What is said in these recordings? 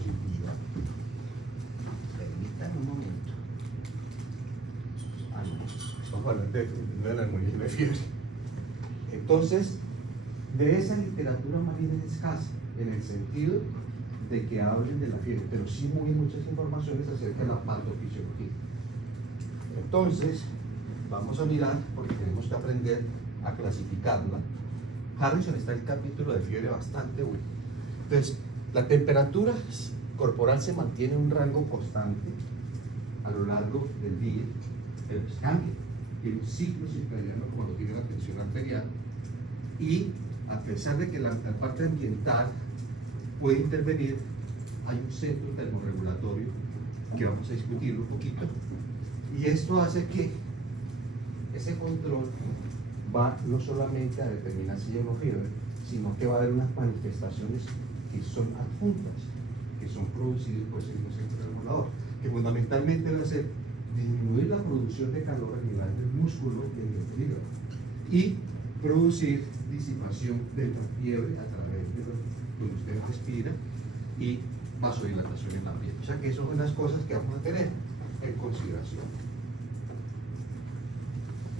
positiva. Permítanme un momento. Vamos a hablar de la neumonía y de fiebre. Entonces, de esa literatura más bien es escasa, en el sentido de que hablen de la fiebre, pero sí muy muchas informaciones acerca de la patofisiología. Entonces, vamos a mirar, porque tenemos que aprender a clasificarla. Harrison está en el capítulo de fiebre bastante bueno. Entonces, la temperatura corporal se mantiene en un rango constante a lo largo del día, pero pues cambia. Tiene un ciclo circadiano como lo tiene la tensión arterial, y a pesar de que la parte ambiental puede intervenir, hay un centro termorregulatorio que vamos a discutir un poquito, y esto hace que ese control va no solamente a determinar si hay o no fiebre, sino que va a haber unas manifestaciones que son adjuntas, que son producidas por ese mismo centro regulador, que fundamentalmente va a ser disminuir la producción de calor a nivel del músculo y del hígado, y producir disipación de la fiebre a través de donde usted respira y vasodilatación en la piel. O sea que eso son las cosas que vamos a tener en consideración.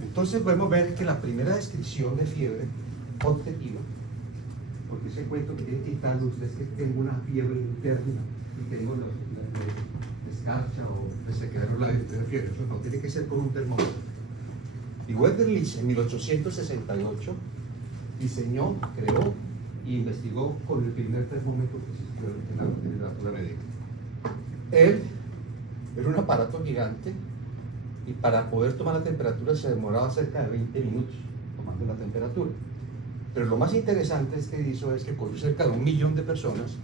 Entonces podemos ver que la primera descripción de fiebre objetiva, porque ese cuento que tiene que quitarlo usted es que tengo una fiebre interna y tengo la escarcha o se quedaron la fiebre, eso no, tiene que ser con un termómetro. Y Wetherlitz en 1868 diseñó, creó e investigó con el primer termómetro que existió en la literatura médica. Él era un aparato gigante, y para poder tomar la temperatura se demoraba cerca de 20 minutos tomando la temperatura. Pero lo más interesante que hizo es que cogió cerca de 1 millón de personas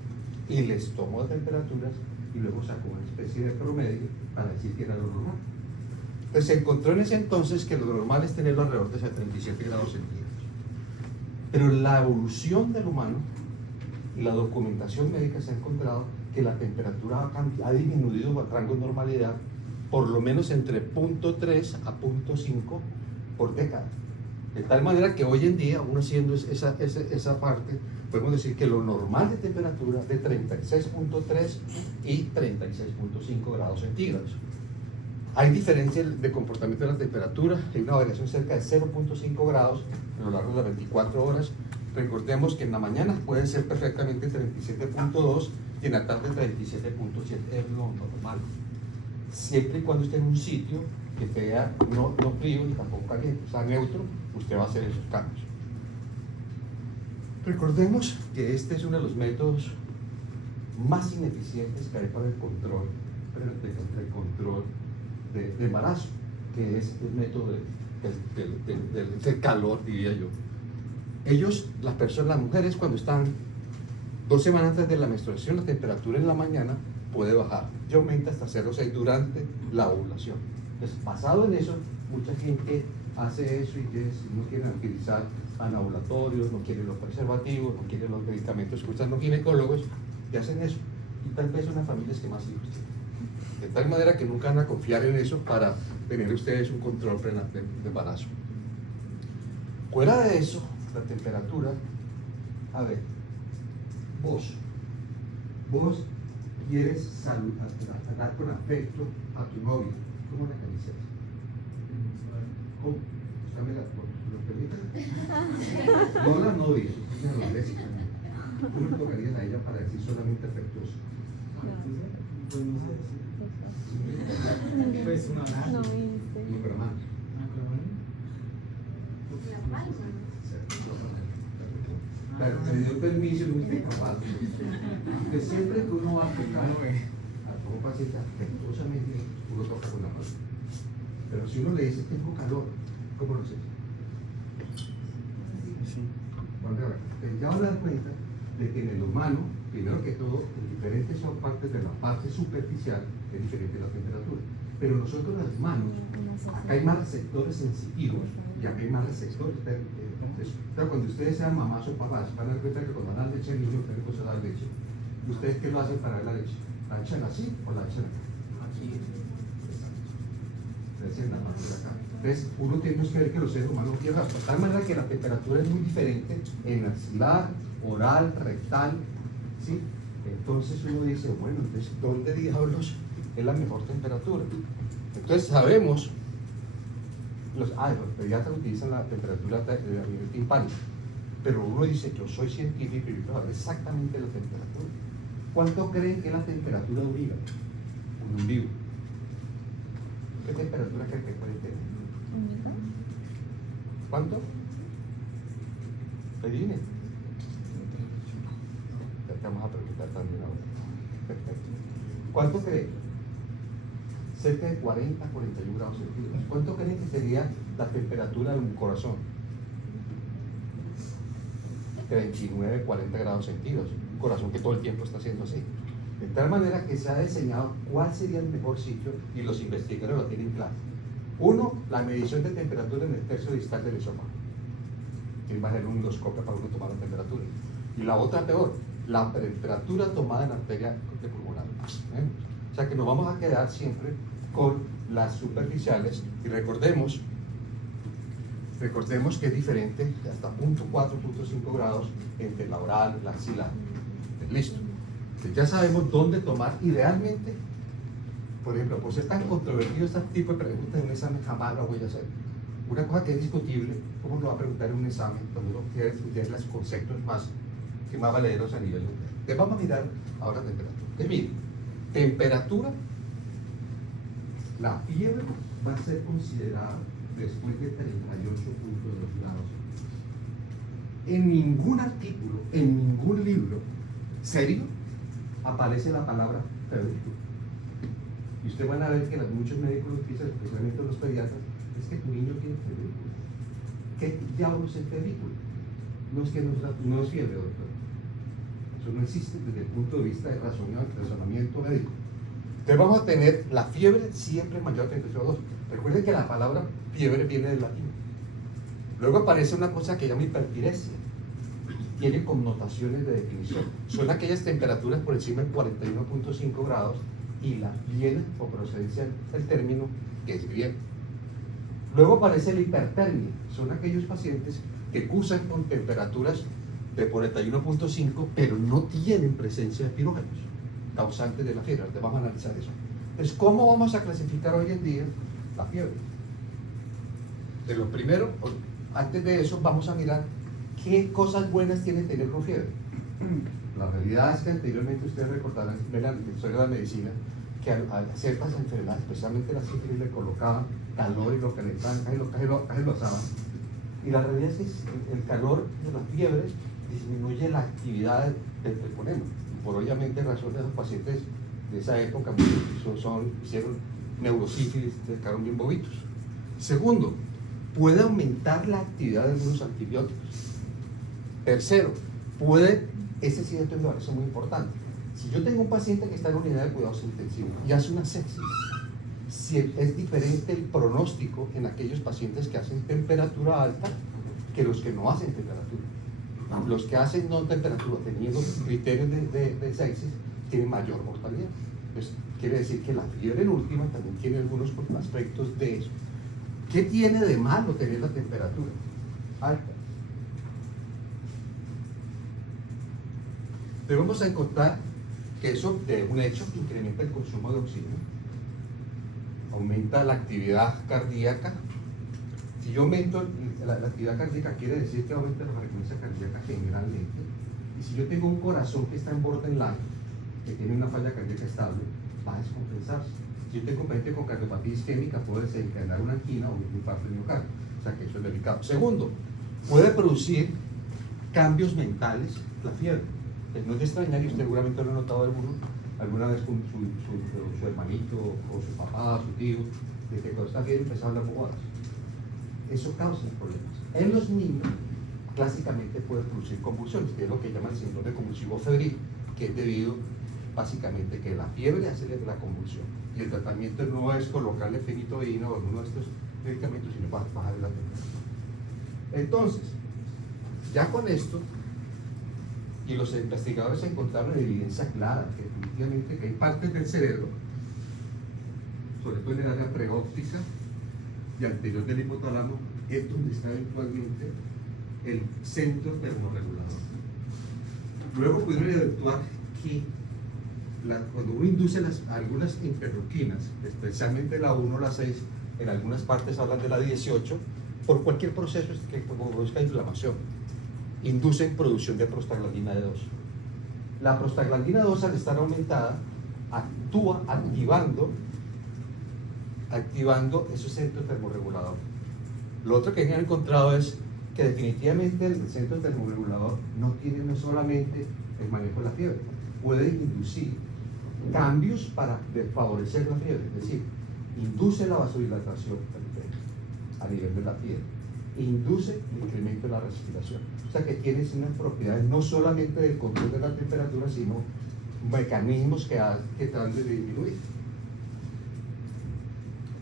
y les tomó temperaturas y luego sacó una especie de promedio para decir que era lo normal. Entonces se encontró en ese entonces que lo normal es tenerlo alrededor de 37 grados centígrados. Pero la evolución del humano y la documentación médica se ha encontrado que la temperatura ha disminuido al rango de normalidad por lo menos entre 0.3 a 0.5 por década. De tal manera que hoy en día, uno haciendo esa parte, podemos decir que lo normal de temperatura de 36.3 y 36.5 grados centígrados. Hay diferencia de comportamiento de la temperatura, hay una variación cerca de 0.5 grados a lo largo de las 24 horas. Recordemos que en la mañana puede ser perfectamente 37.2 y en la tarde 37.7, es lo normal. Siempre y cuando esté en un sitio que esté no frío ni tampoco caliente, o sea, neutro, usted va a hacer esos cambios. Recordemos que este es uno de los métodos más ineficientes que hay para el control de embarazo, que es el método del calor, diría yo. Las mujeres, cuando están 2 semanas antes de la menstruación, la temperatura en la mañana puede bajar y aumenta hasta 0,6 durante la ovulación. Entonces, basado en eso, mucha gente hace eso, y no quieren utilizar anovulatorios, no quieren los preservativos, no quieren los medicamentos que usan los ginecólogos, y hacen eso. Y tal vez son las familias que más hijos tienen. De tal manera que nunca van a confiar en eso para tener ustedes un control de embarazo. Fuera de eso, la temperatura, a ver, vos quieres tratar con afecto a tu novia, ¿cómo la acaricias? ¿Cómo? ¿Lo permites? No a la novia, sino a la Jessica. ¿Cómo le tocarías a ella para decir solamente afectuoso? Pues no sé si. Pues una mano. No, pero mano. La palma. Claro, me dio permiso y no me capaz. Que siempre que uno va a tocar a un paciente afectuosamente, uno toca con la mano. Pero si uno le dice tengo calor, ¿cómo lo sé? Sí. Ya van a dar cuenta de que en el humano, primero que todo, en diferentes partes de la parte superficial es diferente la temperatura. Pero nosotros las manos, acá hay más receptores sensitivos y acá hay más receptores. Pero cuando ustedes sean mamás o papás, van a dar cuenta que cuando dan leche al niño, tienen que dar leche. ¿Ustedes qué lo hacen para dar la leche? ¿La echan así o la echan aquí? La echan la parte de acá. Entonces, uno tiene que ver que los seres humanos pierdan, de tal manera que la temperatura es muy diferente en axilar, oral, rectal, ¿sí? Entonces uno dice, bueno, entonces, ¿dónde diablos es la mejor temperatura? Entonces sabemos, los pediatras utilizan la temperatura a nivel timpánico, pero uno dice, yo soy científico y yo quiero saber exactamente la temperatura. ¿Cuánto creen que es la temperatura de un hígado? Un vivo. ¿Qué temperatura creen que puede tener? ¿Cuánto? Adivine. Ya te vamos a preguntar también ahora. ¿Cuánto creen? Cerca de 40, 41 grados centígrados. ¿Cuánto creen que sería la temperatura de un corazón? De 29, 40 grados centígrados. Un corazón que todo el tiempo está haciendo así. De tal manera que se ha diseñado cuál sería el mejor sitio y los investigadores lo tienen claro. Uno, la medición de temperatura en el tercio distal del esófago. Que va a tener un endoscopio para uno tomar la temperatura. Y la otra peor, la temperatura tomada en arteria pulmonar. O sea que nos vamos a quedar siempre con las superficiales y recordemos que es diferente hasta 0.4, 0.5 grados entre la oral, la axilar. Listo. Entonces ya sabemos dónde tomar idealmente. Por ejemplo, por ser tan controvertido este tipo de preguntas en un examen, jamás lo voy a hacer. Una cosa que es discutible, ¿cómo lo va a preguntar en un examen donde uno quiere estudiar los conceptos más valederos a nivel mundial? Entonces vamos a mirar ahora temperatura. Entonces miren, temperatura, la fiebre va a ser considerada después de 38.2 grados. En ningún artículo, en ningún libro serio, aparece la palabra febril. Y ustedes van a ver que muchos médicos lo utilizan, especialmente los pediatras, es que tu niño tiene febrícula. ¿Qué diablos es febrícula? No es que no es fiebre, doctor. Eso no existe desde el punto de vista de razonamiento médico. Entonces vamos a tener la fiebre siempre mayor a 38.2. Recuerden que la palabra fiebre viene del latín. Luego aparece una cosa que se llama hiperpiresia. Tiene connotaciones de definición. Son aquellas temperaturas por encima de 41.5 grados y la viene o procedencia del término que es bien. Luego aparece la hipertermia. Son aquellos pacientes que cursan con temperaturas de 41.5 pero no tienen presencia de pirógenos causantes de la fiebre. Entonces vamos a analizar eso. Entonces, ¿cómo vamos a clasificar hoy en día la fiebre? De lo primero, antes de eso, vamos a mirar qué cosas buenas tiene tener con fiebre. La realidad es que anteriormente ustedes recordarán en la historia de la medicina que a ciertas enfermedades, especialmente la sífilis, le colocaban calor y lo calentaban, casi lo asaban. Y la realidad es que el calor de la fiebre disminuye la actividad del treponema. Por obviamente razón de los pacientes de esa época, hicieron neurosífilis, se quedaron bien bobitos. Segundo, puede aumentar la actividad de algunos antibióticos. Tercero, ese sí me parece muy importante. Si yo tengo un paciente que está en unidad de cuidados intensivos y hace una sepsis, si es diferente el pronóstico en aquellos pacientes que hacen temperatura alta que los que no hacen temperatura. Los que hacen no temperatura, teniendo criterios de sepsis, tienen mayor mortalidad. Entonces, quiere decir que la fiebre en última también tiene algunos aspectos de eso. ¿Qué tiene de malo tener la temperatura alta? Debemos encontrar que eso, de un hecho, incrementa el consumo de oxígeno, aumenta la actividad cardíaca. Si yo aumento la actividad cardíaca, quiere decir que aumenta la frecuencia cardíaca generalmente. Y si yo tengo un corazón que está en borderline, que tiene una falla cardíaca estable, va a descompensarse. Si yo tengo un paciente con cardiopatía isquémica, puede desencadenar una angina o un infarto de miocardio. O sea que eso es delicado. Segundo, puede producir cambios mentales la fiebre. No es de extrañar, y usted seguramente lo ha notado alguna vez con su hermanito o su papá, su tío, de que cuando está fiebre empieza a hablar bobadas. Eso causa problemas. En los niños, clásicamente puede producir convulsiones, que es lo que llaman el síndrome convulsivo febril, que es debido básicamente que la fiebre acelera la convulsión. Y el tratamiento no es colocarle fenitoína o alguno de estos medicamentos, sino bajar la temperatura. Entonces, ya con esto, y los investigadores encontraron evidencia clara que definitivamente que hay partes del cerebro, sobre todo en el área preóptica y anterior del hipotálamo, es donde está eventualmente el centro termorregulador. Luego pudieron evaluar que cuando uno induce algunas interleuquinas, especialmente la 1 o la 6, en algunas partes hablan de la 18, por cualquier proceso que produzca inflamación, inducen producción de prostaglandina D2. La prostaglandina 2, al estar aumentada, actúa activando esos centros termorreguladores. Lo otro que han encontrado es que definitivamente el centro termorregulador no tiene no solamente el manejo de la fiebre, puede inducir cambios para favorecer la fiebre, es decir, induce la vasodilatación a nivel de la fiebre, induce el incremento de la respiración. O sea que tiene unas propiedades no solamente del control de la temperatura, sino mecanismos que tratan de disminuir.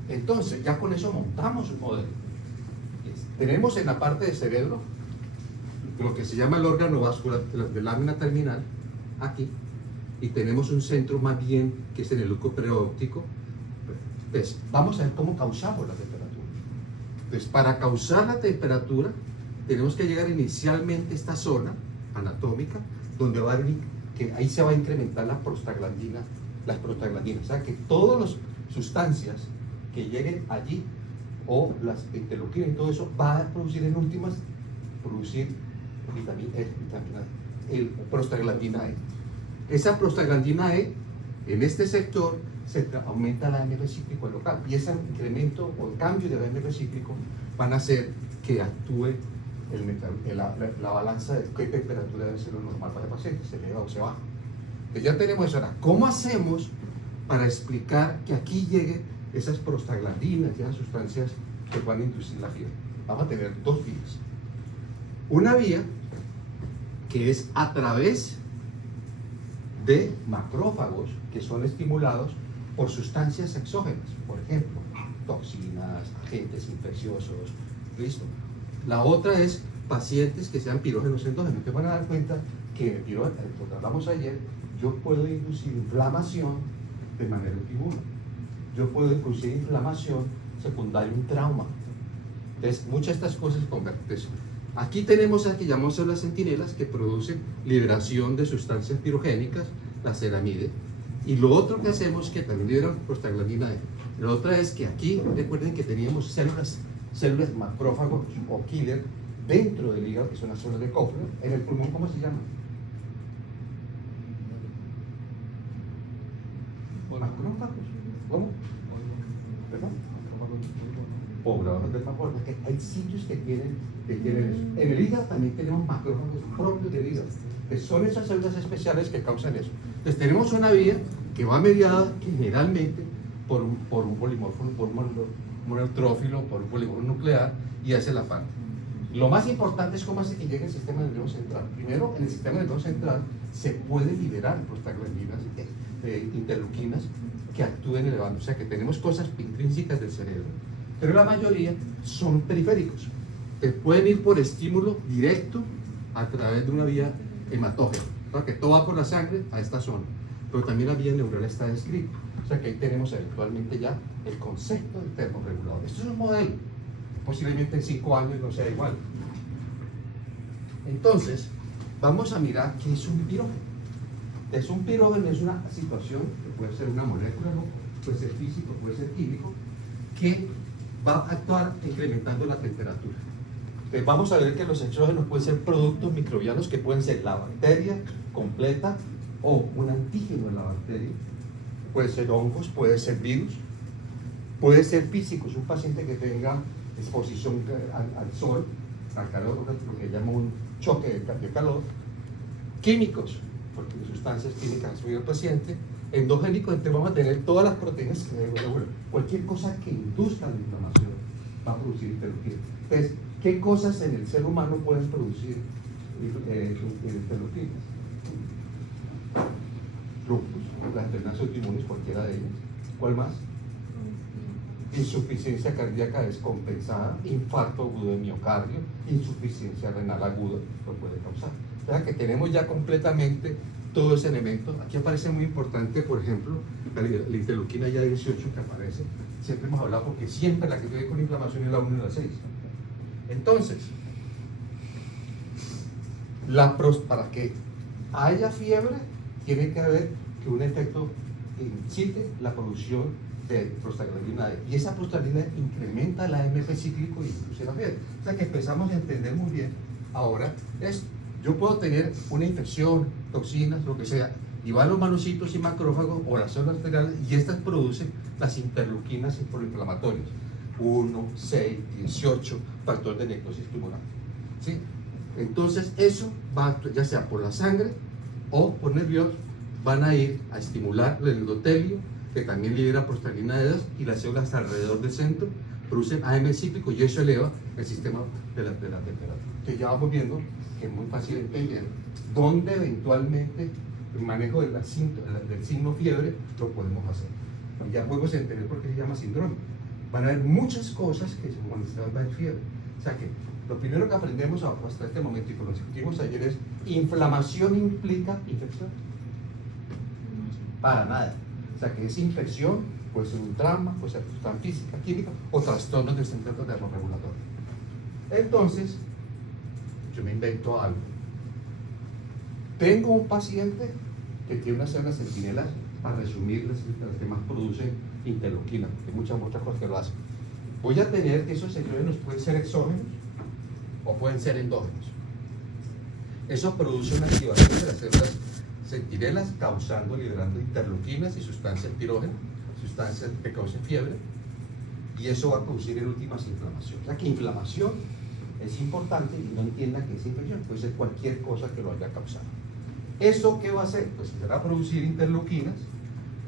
Entonces, ya con eso montamos un modelo. Tenemos en la parte del cerebro lo que se llama el órgano vascular de lámina terminal, aquí, y tenemos un centro más bien que es en el leuco preóptico. Entonces, vamos a ver cómo causamos la temperatura. Entonces, para causar la temperatura, tenemos que llegar inicialmente a esta zona anatómica, donde que ahí se va a incrementar las prostaglandinas. O sea, que todas las sustancias que lleguen allí, o las interleuquinas y todo eso, va a producir en últimas, prostaglandina E. Esa prostaglandina E, en este sector, se aumenta el AMP cíclico local, y ese incremento o el cambio del AMP cíclico van a hacer que actúe la balanza de qué temperatura debe ser lo normal para el paciente, se eleva o se baja. Entonces ya tenemos eso. Ahora, ¿cómo hacemos para explicar que aquí lleguen esas prostaglandinas y esas sustancias que van a inducir la fiebre? Vamos a tener dos vías. Una vía que es a través de macrófagos que son estimulados por sustancias exógenas, por ejemplo, toxinas, agentes infecciosos, listo. La otra es pacientes que sean pirógenos endógenos. Te van a dar cuenta que, lo que hablamos ayer, yo puedo inducir inflamación de manera autoinmune. Yo puedo inducir inflamación secundaria a un trauma. Entonces, muchas de estas cosas se convierten. Aquí tenemos a que llamamos células centinelas que producen liberación de sustancias pirogénicas, la ceramide. Y lo otro que hacemos, que también liberan prostaglandina E. La otra es que aquí, recuerden que teníamos células macrófagos o killer dentro del hígado, que son las células de Kopler. En el pulmón, ¿cómo se llaman? Macrófagos. ¿Cómo? ¿Perdón? Pobladores del vapor, porque hay sitios que tienen eso. En el hígado también tenemos macrófagos propios del hígado, que son esas células especiales que causan eso. Entonces tenemos una vía que va mediada generalmente por un polimorfo, por un neutrófilo, por un polimorfo nuclear, y hace la parte. Lo más importante es cómo hace que llegue al sistema nervioso central. Primero, en el sistema nervioso central se puede liberar prostaglandinas, interleuquinas, que actúen elevando. O sea que tenemos cosas intrínsecas del cerebro, pero la mayoría son periféricos, que pueden ir por estímulo directo a través de una vía hematógena, porque todo va por la sangre a esta zona, pero también la vía neuronal está descrita. O sea que ahí tenemos eventualmente ya el concepto del termorregulador. Esto es un modelo, posiblemente en 5 años no sea igual. Entonces, vamos a mirar qué es un pirógeno. Un pirógeno es una situación que puede ser una molécula, ¿no? Puede ser físico, puede ser químico, que va a actuar incrementando la temperatura. Entonces vamos a ver que los exógenos pueden ser productos microbianos que pueden ser la bacteria completa o un antígeno de la bacteria. Puede ser hongos, puede ser virus, puede ser físicos, un paciente que tenga exposición al sol, al calor, lo que llama un choque de calor. Químicos, porque sustancias químicas han subido al paciente. Endogénicos, entonces vamos a tener todas las proteínas que cualquier cosa que induzca la inflamación va a producir interleuquinas. Entonces, ¿qué cosas en el ser humano pueden producir interleuquinas? Lupus, las enfermedades autoinmunes, cualquiera de ellas. ¿Cuál más? Insuficiencia cardíaca descompensada, infarto agudo de miocardio, insuficiencia renal aguda lo puede causar. O sea que tenemos ya completamente todo ese elemento. Aquí aparece muy importante, por ejemplo, la interleuquina ya 18 que aparece. Siempre hemos hablado porque siempre la que tiene con inflamación es la 1 y la 6. Entonces, para que haya fiebre, tiene que haber que un efecto incite la producción de prostaglandina E. Y esa prostaglandina E incrementa la AMP cíclico y induce la fiebre. O sea que empezamos a entender muy bien ahora esto. Yo puedo tener una infección, toxinas, lo que sea, y van los manocitos y macrófagos o las células arteriales y estas producen las interleuquinas proinflamatorias. 1, 6, 18, factor de necrosis tumoral. ¿Sí? Entonces eso va, ya sea por la sangre o por nervios, van a ir a estimular el endotelio, que también libera prostaglandina E2, y las células alrededor del centro producen AM cíclico y eso eleva el sistema de la temperatura. Entonces ya vamos viendo que es muy fácil entender dónde eventualmente el manejo del signo fiebre lo podemos hacer. Y ya podemos entender por qué se llama síndrome. Van a haber muchas cosas que se manifestan en fiebre. O sea que lo primero que aprendemos hasta este momento y que lo discutimos ayer es: inflamación implica infección. Para nada. O sea que es infección, puede ser un trauma, puede ser sustancia física, química o trastornos del centro termorregulatorio. Entonces, yo me invento algo. Tengo un paciente que tiene unas células centinelas, para resumir, las que más producen interleuquina, hay muchas otras cosas que lo hacen. Voy a tener que esos estrógenos pueden ser exógenos o pueden ser endógenos. Eso produce una activación de las células centinelas, liberando interleuquinas y sustancias pirógenas, sustancias que causen fiebre, y eso va a producir en últimas inflamación. O sea que inflamación es importante y no entienda que es infección, puede ser cualquier cosa que lo haya causado. ¿Eso qué va a hacer? Pues será producir interleuquinas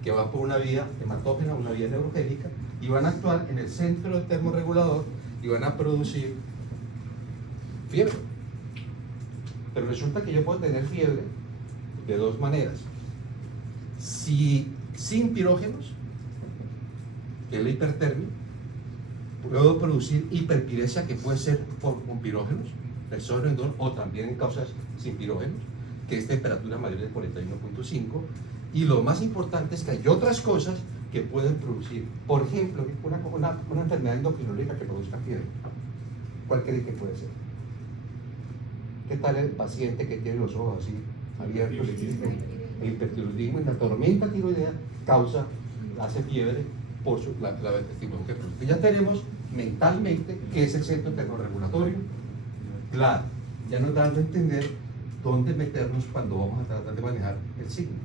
que van por una vía hematógena, una vía neurogénica, y van a actuar en el centro del termorregulador y van a producir fiebre. Pero resulta que yo puedo tener fiebre de dos maneras. Si sin pirógenos, que es la hipertermia, puedo producir hiperpiresia, que puede ser con pirógenos, exógenos, o también en causas sin pirógenos, que es temperatura mayor de 41.5. Y lo más importante es que hay otras cosas que pueden producir, por ejemplo, una enfermedad endocrinológica que produzca fiebre. ¿Cuál cree que puede ser? ¿Qué tal el paciente que tiene los ojos así abiertos? El hipertiroidismo y la tormenta tiroidea hace fiebre por la estímulo que produce. Ya tenemos mentalmente qué es el centro termorregulatorio. Claro, ya nos dan a entender dónde meternos cuando vamos a tratar de manejar el signo.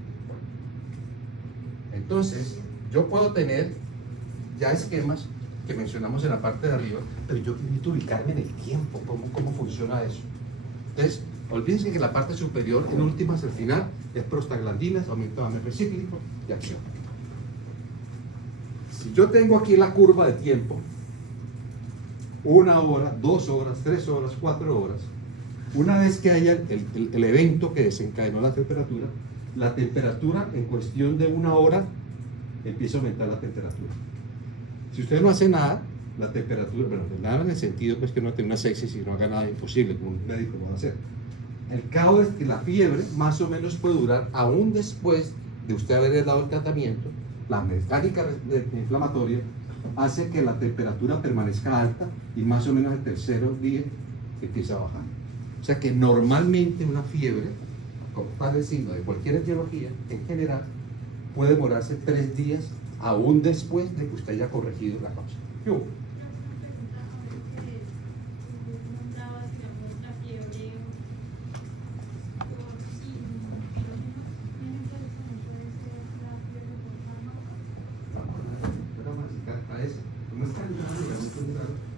Entonces, yo puedo tener ya esquemas que mencionamos en la parte de arriba, pero yo necesito ubicarme en el tiempo, cómo funciona eso. Entonces, olvídense que la parte superior, en últimas, al final, es prostaglandinas, aumento de AMP cíclico y acción. Si yo tengo aquí la curva de tiempo, 1 hora, 2 horas, 3 horas, 4 horas, una vez que haya el evento que desencadenó la temperatura en cuestión de 1 hora empieza a aumentar la temperatura. Si usted no hace nada, la temperatura, bueno, nada en el sentido pues que no tenga una sepsis y no haga nada imposible, como un médico lo va a hacer. El cabo es que la fiebre más o menos puede durar, aún después de usted haber dado el tratamiento, la mecánica inflamatoria hace que la temperatura permanezca alta y más o menos el tercer día empieza a bajar. O sea que normalmente una fiebre, como tal el signo de cualquier etiología, en general, puede demorarse 3 días, aún después de que usted haya corregido la causa. ¿Yo?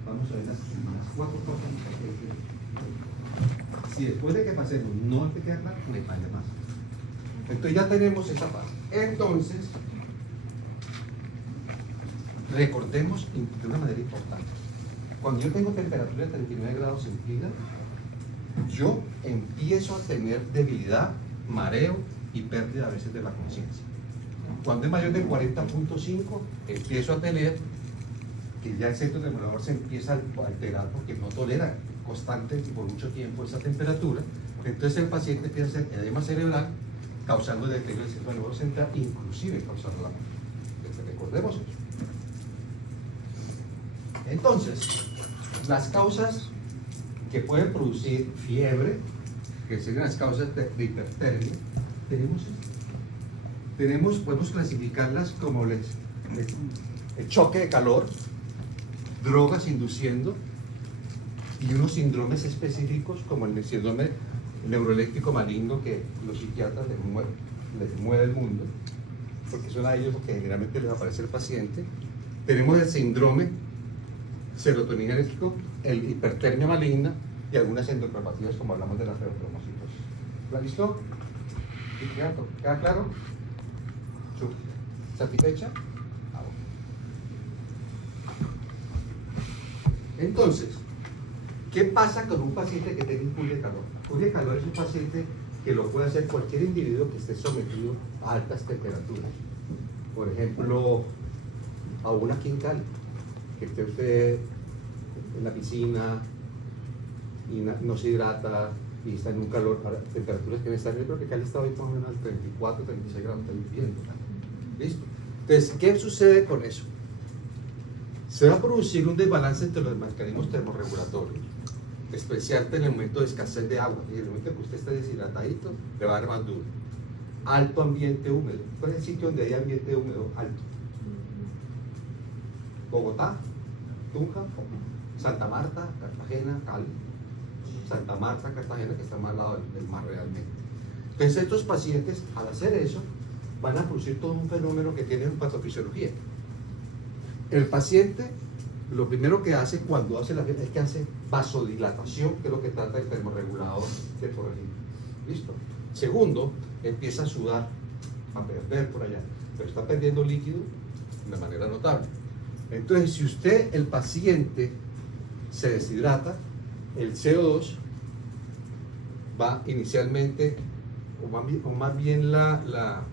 Vamos a ver las 4 cosas. Si después de que pasemos no te queda claro, no hay falla más. Entonces ya tenemos esa parte. Entonces, recordemos de una manera importante. Cuando yo tengo temperatura de 39 grados centígrados, yo empiezo a tener debilidad, mareo y pérdida a veces de la conciencia. Cuando es mayor de 40.5, empiezo a tener que ya el centro termorregulador se empieza a alterar porque no tolera constante y por mucho tiempo esa temperatura. Entonces el paciente empieza a hacer edema cerebral, causando deterioro del sistema nervioso central, inclusive causando la muerte. Recordemos eso. Entonces, las causas que pueden producir fiebre, que serían las causas de hipertermia, tenemos esto. podemos clasificarlas como el choque de calor, drogas induciendo y unos síndromes específicos como el síndrome neuroeléctrico maligno que los psiquiatras les mueve el mundo, porque son a ellos que generalmente les aparece el paciente. Tenemos el síndrome serotoninérgico, el hipertermia maligna y algunas endocrinopatías como hablamos de la ferrocrinomatosis. ¿Lo ha visto? ¿Queda claro? ¿Satisfecha? Entonces, ¿qué pasa con un paciente que tenga impulso de calor? Impulso de calor es un paciente que lo puede hacer cualquier individuo que esté sometido a altas temperaturas. Por ejemplo, aún aquí en Cali, que esté usted en la piscina y no se hidrata y está en un calor, para temperaturas que deben estar, yo creo que Cali está hoy más o menos 34, 36 grados, está viviendo. ¿Listo? Entonces, ¿qué sucede con eso? Se va a producir un desbalance entre los mecanismos termorregulatorios, especialmente en el momento de escasez de agua. Y en el momento que usted esté deshidratadito, le va a dar más duro. Alto ambiente húmedo. ¿Cuál es el sitio donde hay ambiente húmedo alto? Bogotá, Tunja, Santa Marta, Cartagena, Cali. Santa Marta, Cartagena, que está más al lado del mar realmente. Entonces estos pacientes, al hacer eso, van a producir todo un fenómeno que tiene en patofisiología. El paciente, lo primero que hace cuando hace la fiesta es que hace vasodilatación, que es lo que trata el termorregulador de corregir. ¿Listo? Segundo, empieza a sudar, a perder por allá, pero está perdiendo líquido de manera notable. Entonces, si usted, el paciente, se deshidrata, el CO2 va inicialmente, o más bien la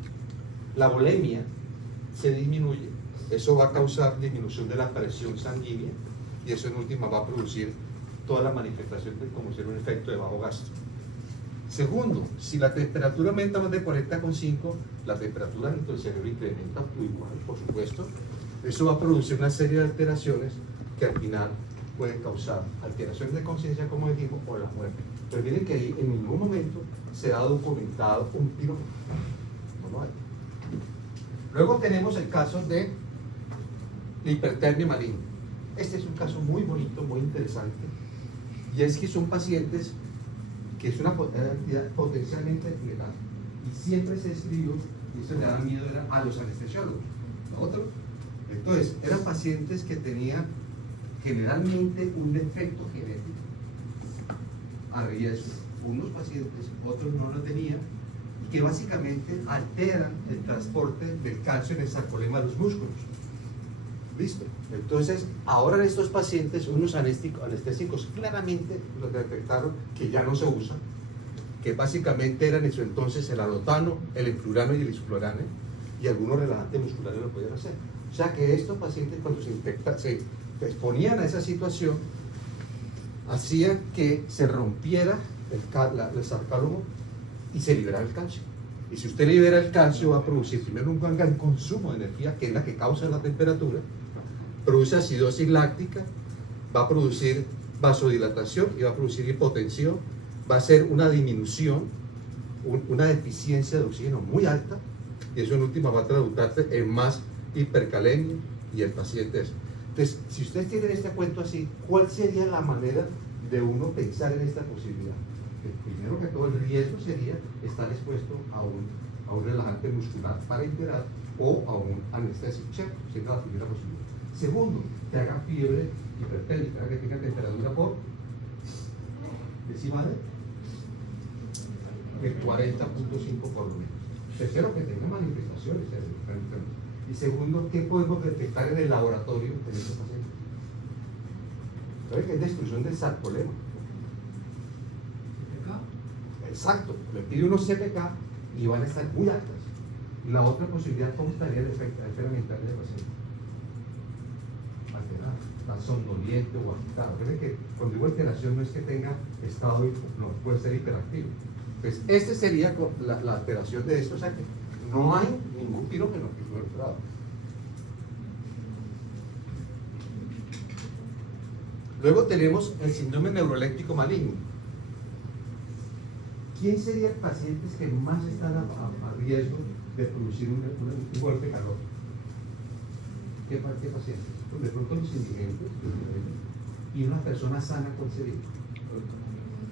volemia se disminuye. Eso va a causar disminución de la presión sanguínea y eso en última va a producir toda la manifestación de como ser un efecto de bajo gasto. Segundo, si la temperatura aumenta más de 40,5, la temperatura dentro del cerebro incrementa igual, por supuesto. Eso va a producir una serie de alteraciones que al final pueden causar alteraciones de conciencia, como dijimos, o la muerte. Pero miren que ahí en ningún momento se ha documentado un pirómano. No lo hay. Luego tenemos el caso de hipertermia maligna. Este es un caso muy bonito, muy interesante, y es que son pacientes que es una entidad potencialmente letal, y siempre se escribió, y eso le da miedo a los anestesiólogos. Otro, entonces, eran pacientes que tenían generalmente un defecto genético a riesgo. Unos pacientes, otros no lo tenían, y que básicamente alteran el transporte del calcio en el sarcolema de los músculos. ¿Listo? Entonces, ahora en estos pacientes, unos anestésicos claramente los detectaron que ya no se usan, que básicamente eran en su entonces el alotano, el eflurano y el isoflurane, y algunos relajantes musculares lo podían hacer. O sea que estos pacientes, cuando se exponían a esa situación, hacían que se rompiera el sarcólogo y se liberara el calcio. Y si usted libera el calcio, va a producir primero un gran consumo de energía, que es la que causa la temperatura, produce acidosis láctica, va a producir vasodilatación y va a producir hipotensión, va a ser una disminución, una deficiencia de oxígeno muy alta, y eso en última va a traducirse en más hipercalemia y el paciente es. Entonces, si ustedes tienen este cuento así, ¿cuál sería la manera de uno pensar en esta posibilidad? Primero que todo, el riesgo sería estar expuesto a un relajante muscular para imperar o a un anestésico, ¿cierto? Siempre la primera posibilidad. Segundo, que haga fiebre hipertérmica, que tenga temperatura por encima de 40.5 por lo menos. Tercero, que tenga manifestaciones. Y segundo, ¿qué podemos detectar en el laboratorio en estos pacientes? ¿Sabe que es destrucción del sarcolema? Exacto, le pide unos CPK y van a estar muy altas. La otra posibilidad, ¿cómo estaría el efecto mental del paciente? Alterado, está somnoliente o agitado. Fíjense que cuando digo alteración no es que tenga estado, no, puede ser hiperactivo. Pues este sería la alteración de esto, o sea que no hay ningún pirógeno que fue alterado. Luego tenemos el síndrome neuroeléctrico maligno. ¿Quién serían pacientes que más están a riesgo de producir un golpe de calor. ¿Qué pacientes? Pues de pronto los indigentes y una persona sana con sería.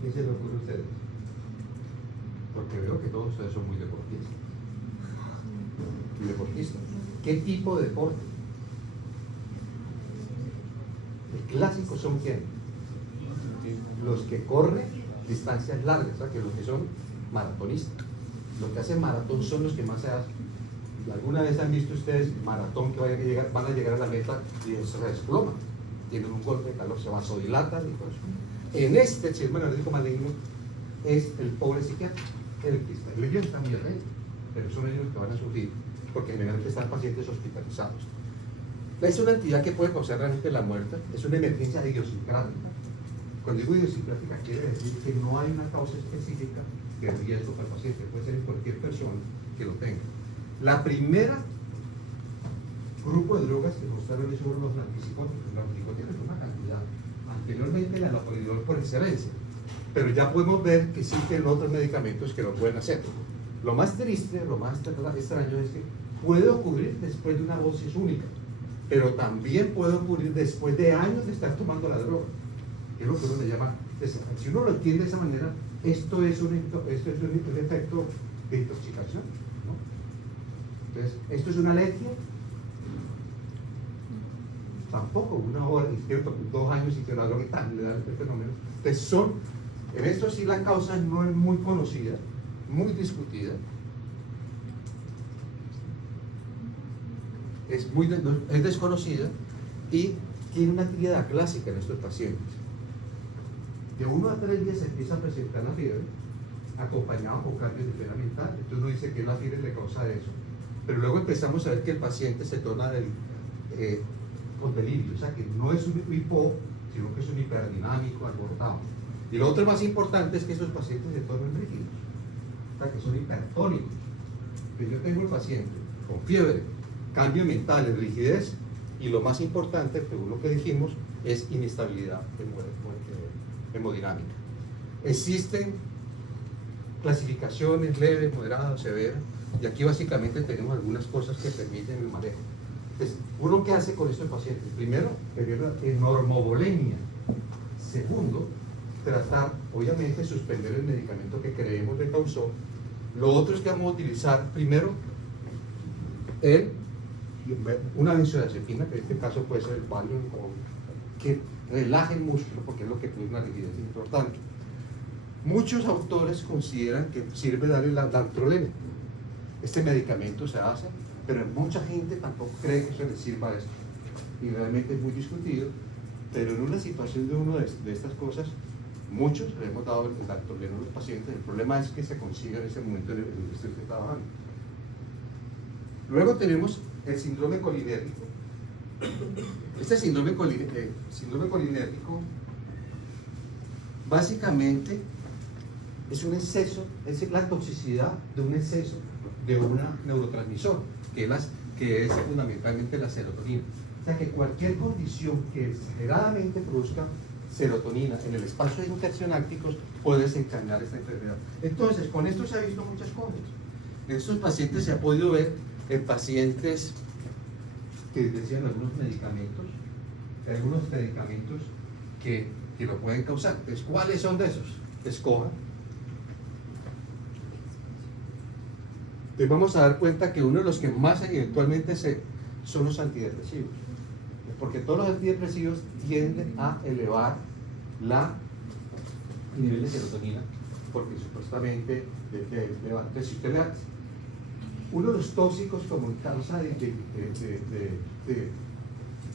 ¿Qué se le ocurre a ustedes? Porque veo que todos ustedes son muy deportistas. ¿Qué tipo de deporte? El clásico son ¿quién? Los que corren distancias largas, ¿sabes? Que los que son maratonistas. Los que hacen maratón son los que más se hacen. ¿Alguna vez han visto ustedes maratón que van a llegar a la meta y se desploma? Tienen un golpe de calor, se vasodilatan y todo eso. En este chisme energético maligno es el pobre psiquiatra, el que está. Ellos están muy bien, pero son ellos los que van a sufrir, porque generalmente están pacientes hospitalizados. Es una entidad que puede causar realmente la muerte, es una emergencia idiosincrática. Cuando digo idiosincrática, quiere decir que no hay una causa específica de riesgo para el paciente, puede ser en cualquier persona que lo tenga. La primera grupo de drogas que mostraron es uno de los antipsicóticos. Los antipsicóticos es una cantidad. Anteriormente la napolidol por excelencia, pero ya podemos ver que existen otros medicamentos que lo pueden hacer. Lo más triste, lo más extraño es que puede ocurrir después de una dosis única, pero también puede ocurrir después de años de estar tomando la droga. Es lo que uno le llama, si uno lo entiende de esa manera, esto es un efecto de intoxicación, ¿no? Entonces, ¿esto es una alergia? Tampoco, una hora, y cierto, 2 años y que la droga y le da el fenómeno. Entonces en esto sí la causa no es muy conocida, muy discutida, es desconocida y tiene una actividad clásica en estos pacientes. De 1 a 3 días se empieza a presentar la fiebre, acompañado con cambios de esfera mental. Entonces uno dice que la fiebre le causa eso. Pero luego empezamos a ver que el paciente se torna con delirio, o sea que no es un hipo, sino que es un hiperdinámico, alborotado. Y lo otro más importante es que esos pacientes se tornan rígidos, o sea que son hipertónicos. Entonces yo tengo el paciente con fiebre, cambio mental, rigidez, y lo más importante, según lo que dijimos, es inestabilidad hemodinámica. Existen clasificaciones leves, moderadas, severas, y aquí básicamente tenemos algunas cosas que permiten el manejo. Entonces, uno que hace con estos pacientes, primero, normovolemia. Segundo, tratar, obviamente, suspender el medicamento que creemos le causó. Lo otro es que vamos a utilizar primero una benzodiazepina, que en este caso puede ser el Valium, que relaje el músculo, porque es lo que produce una rigidez importante. Muchos autores consideran que sirve darle la dantrolena. Este medicamento se hace, pero mucha gente tampoco cree que eso le sirva a esto. Y realmente es muy discutido, pero en una situación de una de estas cosas, muchos le hemos dado el dantrolena a los pacientes. El problema es que se consiga en ese momento en el que estoy trabajando. Luego tenemos el síndrome colinérgico. Este síndrome colinérgico básicamente es un exceso, es la toxicidad de un exceso de un neurotransmisor, que es fundamentalmente la serotonina. O sea que cualquier condición que exageradamente produzca serotonina en el espacio intersinápticos puede desencadenar esta enfermedad. Entonces, con esto se ha visto muchas cosas. En estos pacientes se ha podido ver en pacientes que decían algunos medicamentos, que lo pueden causar. Entonces, ¿cuáles son de esos? Escoja. Entonces vamos a dar cuenta que uno de los que más eventualmente son los antidepresivos, porque todos los antidepresivos tienden a elevar el nivel de serotonina, porque supuestamente eleva. Entonces, si usted uno de los tóxicos como causa de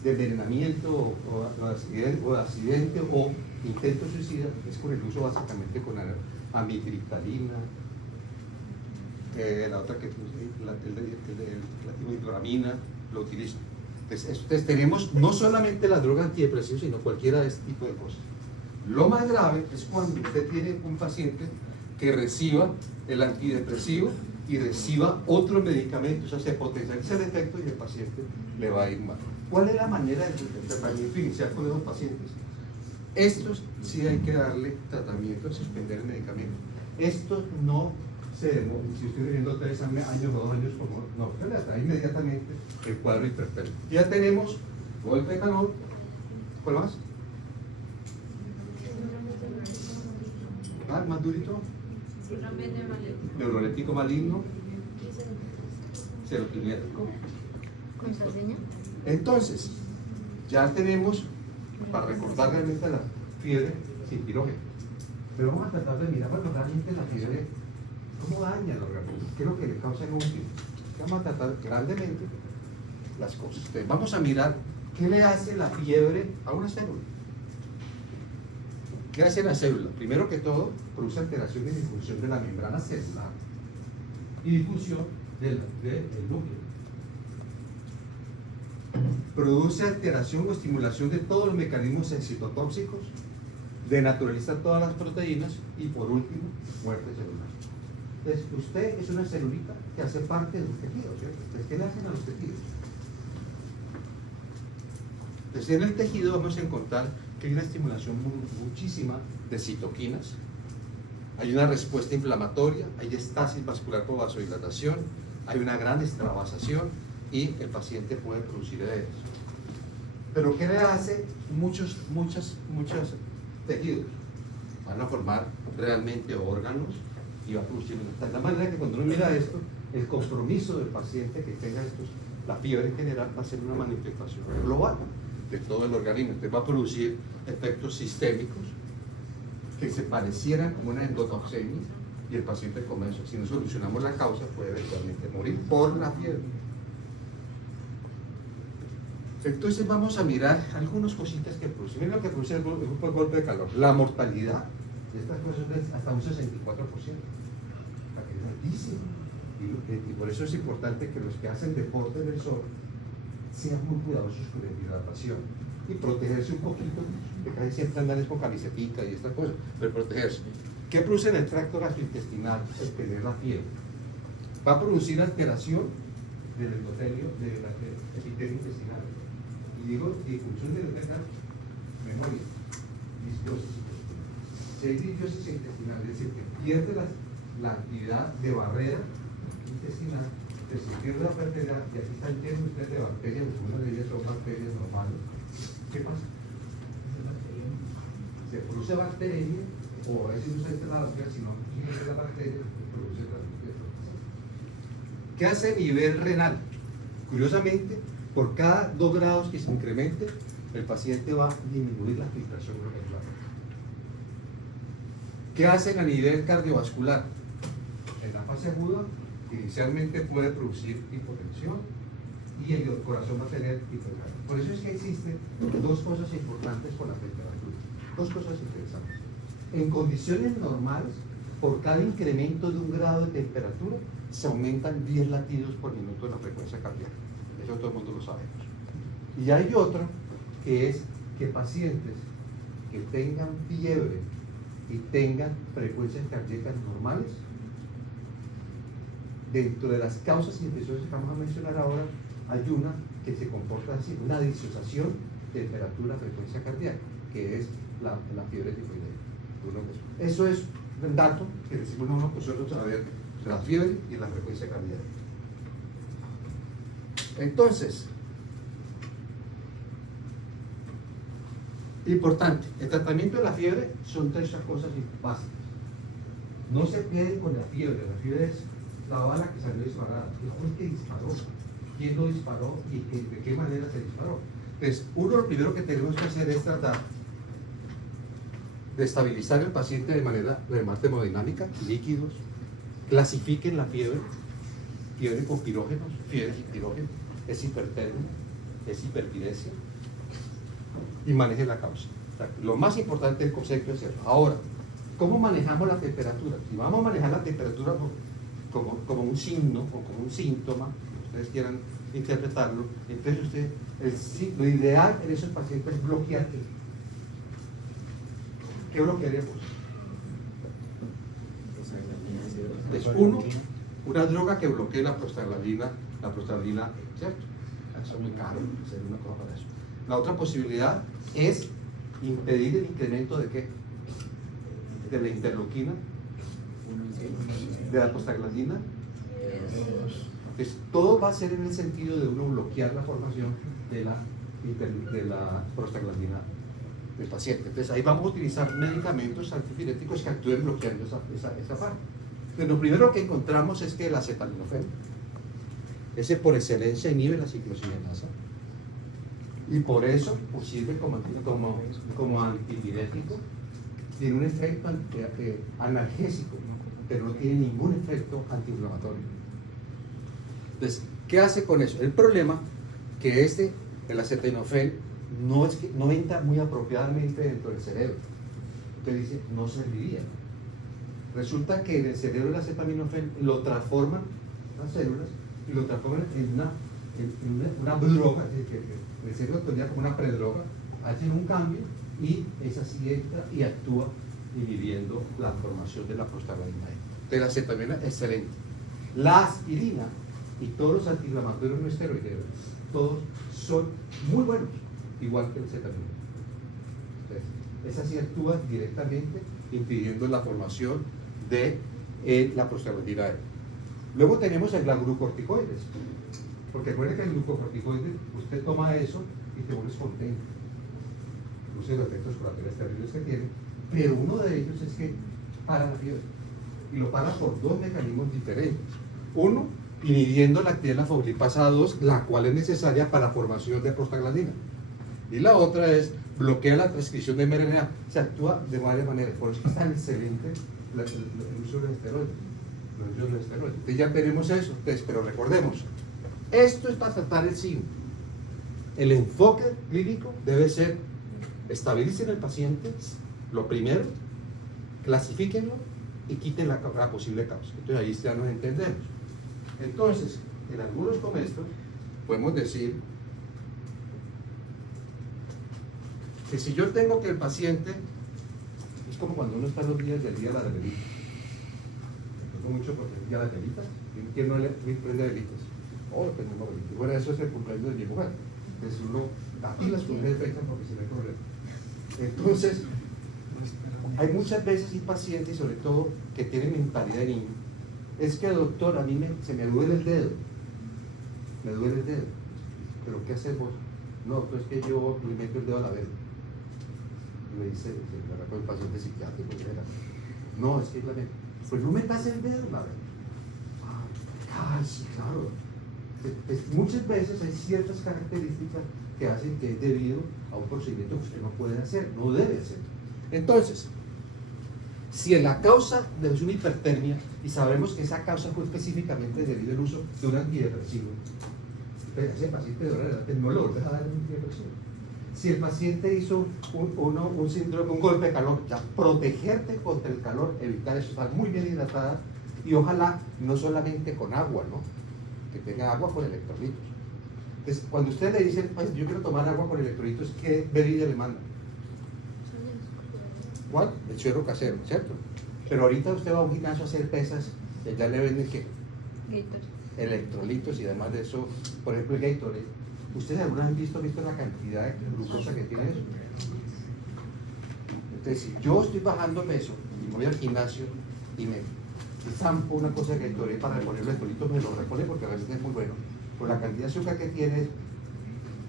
envenenamiento o accidente o intento suicida es con el uso básicamente con amitriptilina, la otra que la timidicloramina lo utiliza. Entonces tenemos no solamente la droga antidepresiva, sino cualquiera de este tipo de cosas. Lo más grave es cuando usted tiene un paciente que reciba el antidepresivo y reciba otro medicamento, o sea, se potencializa el efecto y el paciente le va a ir mal. ¿Cuál es la manera de tratamiento inicial con los pacientes? Estos sí hay que darle tratamiento, suspender el medicamento. Estos no si estoy viviendo 3 años o 2 años, como no, usted le atrae inmediatamente el cuadro hipertérmico. Ya tenemos golpe de calor. ¿Cuál más? Más durito. Neurolético maligno. Serotonínico. ¿Contraseña? Entonces, ya tenemos, para recordar realmente la fiebre sin pirógeno. Pero vamos a tratar de mirar, bueno, realmente la fiebre, ¿cómo daña el organismo? ¿Qué es lo que le causa en un tiempo? Vamos a tratar grandemente las cosas. Entonces, vamos a mirar qué le hace la fiebre a una célula. ¿Qué hace la célula? Primero que todo, produce alteración y difusión de la membrana celular y difusión del núcleo. Produce alteración o estimulación de todos los mecanismos excitotóxicos, denaturaliza todas las proteínas y, por último, muerte celular. Entonces, usted es una celulita que hace parte de los tejidos, ¿cierto? Entonces, ¿qué le hacen a los tejidos? Entonces, en el tejido vamos a encontrar que hay una estimulación muchísima de citoquinas, hay una respuesta inflamatoria, hay estasis vascular por vasodilatación, hay una gran extravasación y el paciente puede producir edemas. Pero ¿qué le hace? Muchos tejidos van a formar realmente órganos y va a producir de tal manera que cuando uno mira esto, el compromiso del paciente que tenga estos, la fiebre en general va a ser una manifestación global de todo el organismo. Entonces va a producir efectos sistémicos que se parecieran como una endotoxemia y el paciente con eso, si no solucionamos la causa, puede eventualmente morir por la fiebre. Entonces vamos a mirar algunas cositas que producen. Miren lo que produce el golpe de calor. La mortalidad de estas cosas es hasta un 64%. Es altísimo. Y por eso es importante que los que hacen deporte en el sol sean muy cuidadosos con la hidratación y protegerse un poquito, que casi siempre andan con camisetica y estas cosas, pero protegerse. ¿Qué produce en el tracto gastrointestinal el tener la fiebre? Va a producir alteración del endotelio, del epitelio intestinal. Y digo, disfunción del endotelio, memoria, disbiosis intestinal. Si hay disbiosis intestinal, es decir, que pierde la actividad de barrera intestinal, que se pierde la fertilidad, y aquí están llenos ustedes de bacterias, algunas de ellas son bacterias normales. ¿Qué pasa? Se produce bacteria, o a veces no se entra la bacteria, sino que la bacteria produce transmisión. ¿Qué hace a nivel renal? Curiosamente, por cada 2 grados que se incremente, el paciente va a disminuir la filtración glomerular. ¿Qué hacen a nivel cardiovascular? En la fase aguda, inicialmente puede producir hipotensión y el corazón va a tener hipercardia. Por eso es que existen 2 cosas importantes con la temperatura. 2 cosas interesantes. En condiciones normales, por cada incremento de 1 grado de temperatura, se aumentan 10 latidos por minuto de la frecuencia cardíaca. Eso todo el mundo lo sabemos. Y hay otro que es que pacientes que tengan fiebre y tengan frecuencias cardíacas normales, dentro de las causas infecciosas que vamos a mencionar ahora, hay una que se comporta así, una disociación temperatura-frecuencia cardíaca, que es la fiebre tifoidea. Eso es un dato que decimos nosotros a ver de la fiebre y la frecuencia cardíaca. Entonces, importante, el tratamiento de la fiebre son 3 cosas básicas. No se queden con la fiebre es la bala que salió disparada. ¿Qué fue el que disparó? ¿Quién lo disparó y de qué manera se disparó? Entonces, lo primero que tenemos que hacer es tratar de estabilizar el paciente de manera termodinámica, líquidos, clasifiquen la fiebre con pirógenos, fiebre sin pirógeno, es hipertermia, es hiperpiresia, y manejen la causa. O sea, lo más importante del concepto es eso. Ahora, ¿cómo manejamos la temperatura? Si vamos a manejar la temperatura como un signo o como un síntoma, si ustedes quieran interpretarlo, entonces lo ideal en esos pacientes es bloquear. ¿Qué bloquearemos? Es una droga que bloquee la prostaglandina, ¿cierto? Eso es muy caro, sería una cosa para eso. La otra posibilidad es impedir el incremento de ¿qué? De la interleuquina de la prostaglandina? Entonces, todo va a ser en el sentido de uno bloquear la formación de la prostaglandina del paciente. Entonces, ahí vamos a utilizar medicamentos antipiréticos que actúen bloqueando esa parte. Entonces, lo primero que encontramos es que el acetaminofén, ese por excelencia inhibe la ciclooxigenasa y por eso pues, sirve como antipirético, tiene un efecto analgésico, pero no tiene ningún efecto antiinflamatorio. Entonces, ¿qué hace con eso? El problema que el acetaminofén no entra muy apropiadamente dentro del cerebro. Usted dice, no serviría. Resulta que en el cerebro el acetaminofén lo transforman las células y lo transforman en una droga, es decir, que el cerebro tendría como una predroga, hacen un cambio y esa sí entra y actúa inhibiendo la formación de la prostaglandina. Entonces la acetaminofén es excelente. La aspirina y todos los antiinflamatorios no esteroideos, todos son muy buenos, igual que el acetaminofén. Esa sí actúa directamente impidiendo la formación de la prostaglandina. Luego tenemos el glucocorticoides, porque recuerden que el glucocorticoide, usted toma eso y te vuelves contento. No sé los efectos colaterales terribles que tiene, pero uno de ellos es que para la fiebre, y lo para por dos mecanismos diferentes. Uno, inhibiendo la actividad de la fosfolipasa 2, la cual es necesaria para la formación de prostaglandina. Y la otra es bloquea la transcripción de mRNA. Se actúa de varias maneras. Por eso es tan excelente el uso de esteroides. Entonces ya tenemos eso. Entonces, pero recordemos, esto es para tratar el síndrome. El enfoque clínico debe ser estabilicen el paciente, lo primero, clasifíquenlo y quiten la posible causa. Entonces ahí ya nos entendemos. Entonces, en algunos comestos podemos decir que si yo tengo que el paciente, es como cuando uno está en los días del día de las velitas. Me toco mucho porque el día de las velitas, ¿quién no le prende velitas? Oh, prendemos velitas. Bueno, eso es el cumpleaños de mi mujer. Entonces uno da pilas con una defecta porque se ve problema. Entonces, hay muchas veces y pacientes, sobre todo, que tienen mentalidad de niño. Es que, doctor, a mí se me duele el dedo. Me duele el dedo. ¿Pero qué haces vos? No, pues es que yo le meto el dedo a la vez. Le dice, se agarra con el paciente psiquiátrico. No, es que la meto. Pues no metas el dedo una vez. Ay, sí, claro. Muchas veces hay ciertas características que hacen que es debido a un procedimiento que usted no puede hacer, no debe hacer. Entonces, si en la causa de una hipertermia, y sabemos que esa causa fue específicamente debido al uso de un antidepresivo, ese paciente de hora no lo volvés a dar un antidepresivo. Si el paciente hizo un síndrome, un golpe de calor, ya protegerte contra el calor, evitar eso, estar muy bien hidratada y ojalá no solamente con agua, ¿no? Que tenga agua con electrolitos. Entonces, cuando usted le dice, pues, yo quiero tomar agua con electrolitos, ¿qué bebida le manda? ¿Cuál? El suero casero, ¿cierto? Pero ahorita usted va a un gimnasio a hacer pesas, y ya le venden ¿qué? Electrolitos y además de eso, por ejemplo el Gatorade. ¿Ustedes alguna vez han visto la cantidad de glucosa que tiene eso? Entonces, si yo estoy bajando peso y voy al gimnasio y me zampo una cosa de Gatorade para reponer los electrolitos, me lo repone porque realmente es muy bueno. Por la cantidad de azúcar que tiene,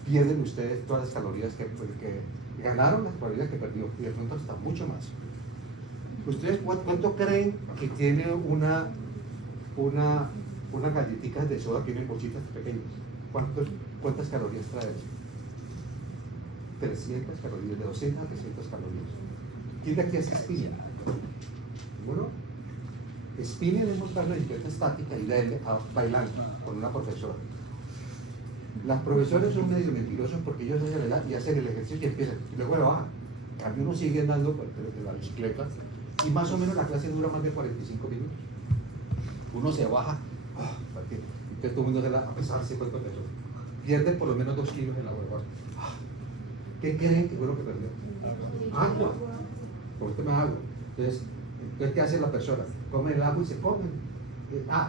pierden ustedes todas las calorías que ganaron, las calorías que perdió, y de pronto hasta mucho más. ¿Ustedes cuánto creen que tiene unas galletitas de soda que vienen bolsitas pequeñas? ¿Cuántas calorías trae eso? 300 calorías, de 200 a 300 calorías. ¿Quién de aquí hace spinning? Bueno, spinning es mostrar la bicicleta estática y darle bailando con una profesora. Las profesoras son medio mentirosos porque ellos hacen el ejercicio y empiezan, y luego lo bajan. Algunos siguen dando de la bicicleta y más o menos la clase dura más de 45 minutos. Uno se baja, entonces todo el mundo se va a pesarse cuánto peso. Pierden por lo menos 2 kilos en la hueva. ¿Qué creen que fue lo que perdió? Agua. Por tema de agua. Entonces, ¿qué hace la persona? Come el agua y se come.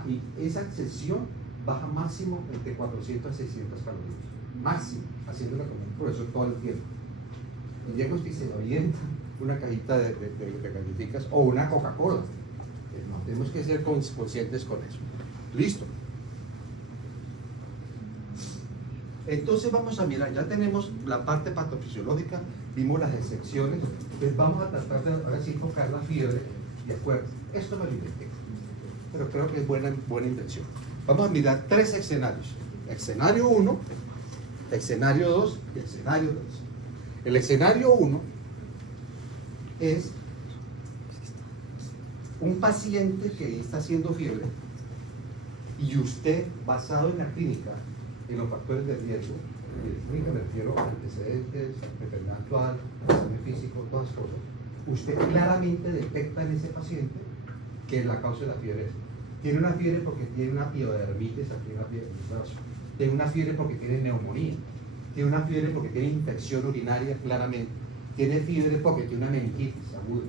Y esa sesión baja máximo entre 400 a 600 calorías. Máximo, haciéndola comer. Por eso todo el tiempo. El día que usted se orienta una cajita de galletitas o una Coca-Cola, no. Tenemos que ser conscientes con eso. Listo. Entonces vamos a mirar, ya tenemos la parte patofisiológica, vimos las excepciones, entonces vamos a tratar de ahora sí enfocar la fiebre, de acuerdo. Esto me lo inventé, pero creo que es buena invención. Vamos a mirar 3 escenarios. Escenario 1, escenario 2 y escenario 3. El escenario 1 es un paciente que está haciendo fiebre y usted, basado en la clínica, en los factores de riesgo, me refiero a antecedentes, enfermedad actual, examen físico, todas las cosas, usted claramente detecta en ese paciente que la causa de la fiebre es. Tiene una fiebre porque tiene una piodermitis aquí en la piel, en el brazo. Tiene una fiebre porque tiene neumonía. Tiene una fiebre porque tiene infección urinaria, claramente. Tiene fiebre porque tiene una meningitis aguda.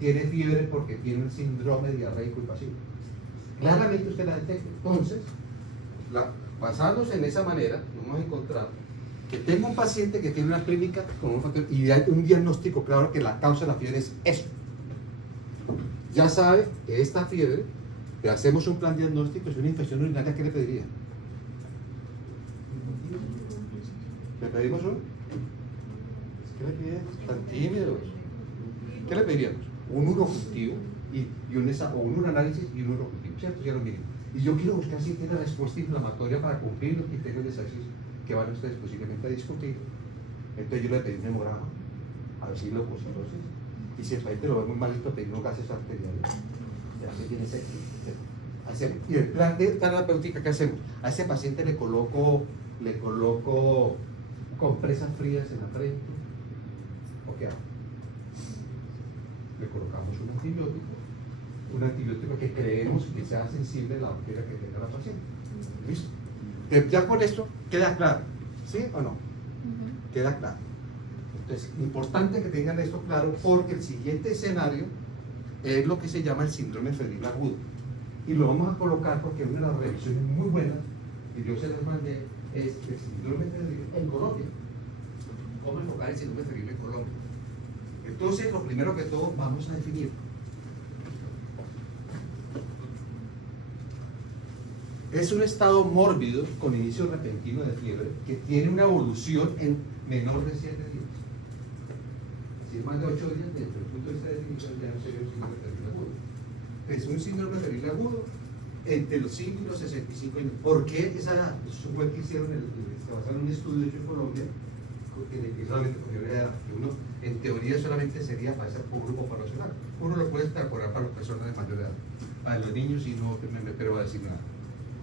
Tiene fiebre porque tiene un síndrome diarreico y pasivo. Claramente usted la detecta. Entonces, basándose en esa manera, vamos a encontrar que tengo un paciente que tiene una clínica con un factor y hay un diagnóstico claro que la causa de la fiebre es eso. Ya sabe que esta fiebre, le hacemos un plan diagnóstico, es una infección urinaria, ¿qué le pediría? ¿Le pedimos uno? ¿Qué le piden? Están tímidos. ¿Qué le pediríamos? Un urocultivo o un uroanálisis y un urocultivo, ¿cierto? Ya lo miren. Y yo quiero buscar si tiene respuesta inflamatoria para cumplir los criterios de exercicio que van ustedes posiblemente a discutir. Entonces yo le pedí un hemograma, a ver si leucocitosis, y si el paciente lo ve muy malito, pedí unos gases arteriales. Ya se tiene sepsis. Y el plan de terapéutica que hacemos, a ese paciente le coloco compresas frías en la frente, ¿o qué hago? Le colocamos un antibiótico que creemos que sea sensible a la bacteria que tenga la paciente. ¿Listo? Ya con esto queda claro, ¿sí o no? Queda claro. Entonces, importante que tengan esto claro porque el siguiente escenario es lo que se llama el síndrome febril agudo. Y lo vamos a colocar porque una de las revisiones muy buenas, y yo se les mandé, es el síndrome febril en Colombia. ¿Cómo enfocar el síndrome febril en Colombia? Entonces, lo primero que todo, vamos a definir. Es un estado mórbido con inicio repentino de fiebre que tiene una evolución en menor de 7 días. Si es más de 8 días, desde el punto de vista de definición, ya no sería un síndrome febril agudo. Es un síndrome febril agudo entre los 5 y los 65 años. ¿Por qué esa edad? Eso fue que hicieron, se basaron en un estudio hecho en Colombia, que solamente con mayoría de edad, que uno en teoría solamente sería para ese grupo poblacional. Uno lo puede incorporar para las personas de mayor edad. Para los niños y no me espero a decir nada.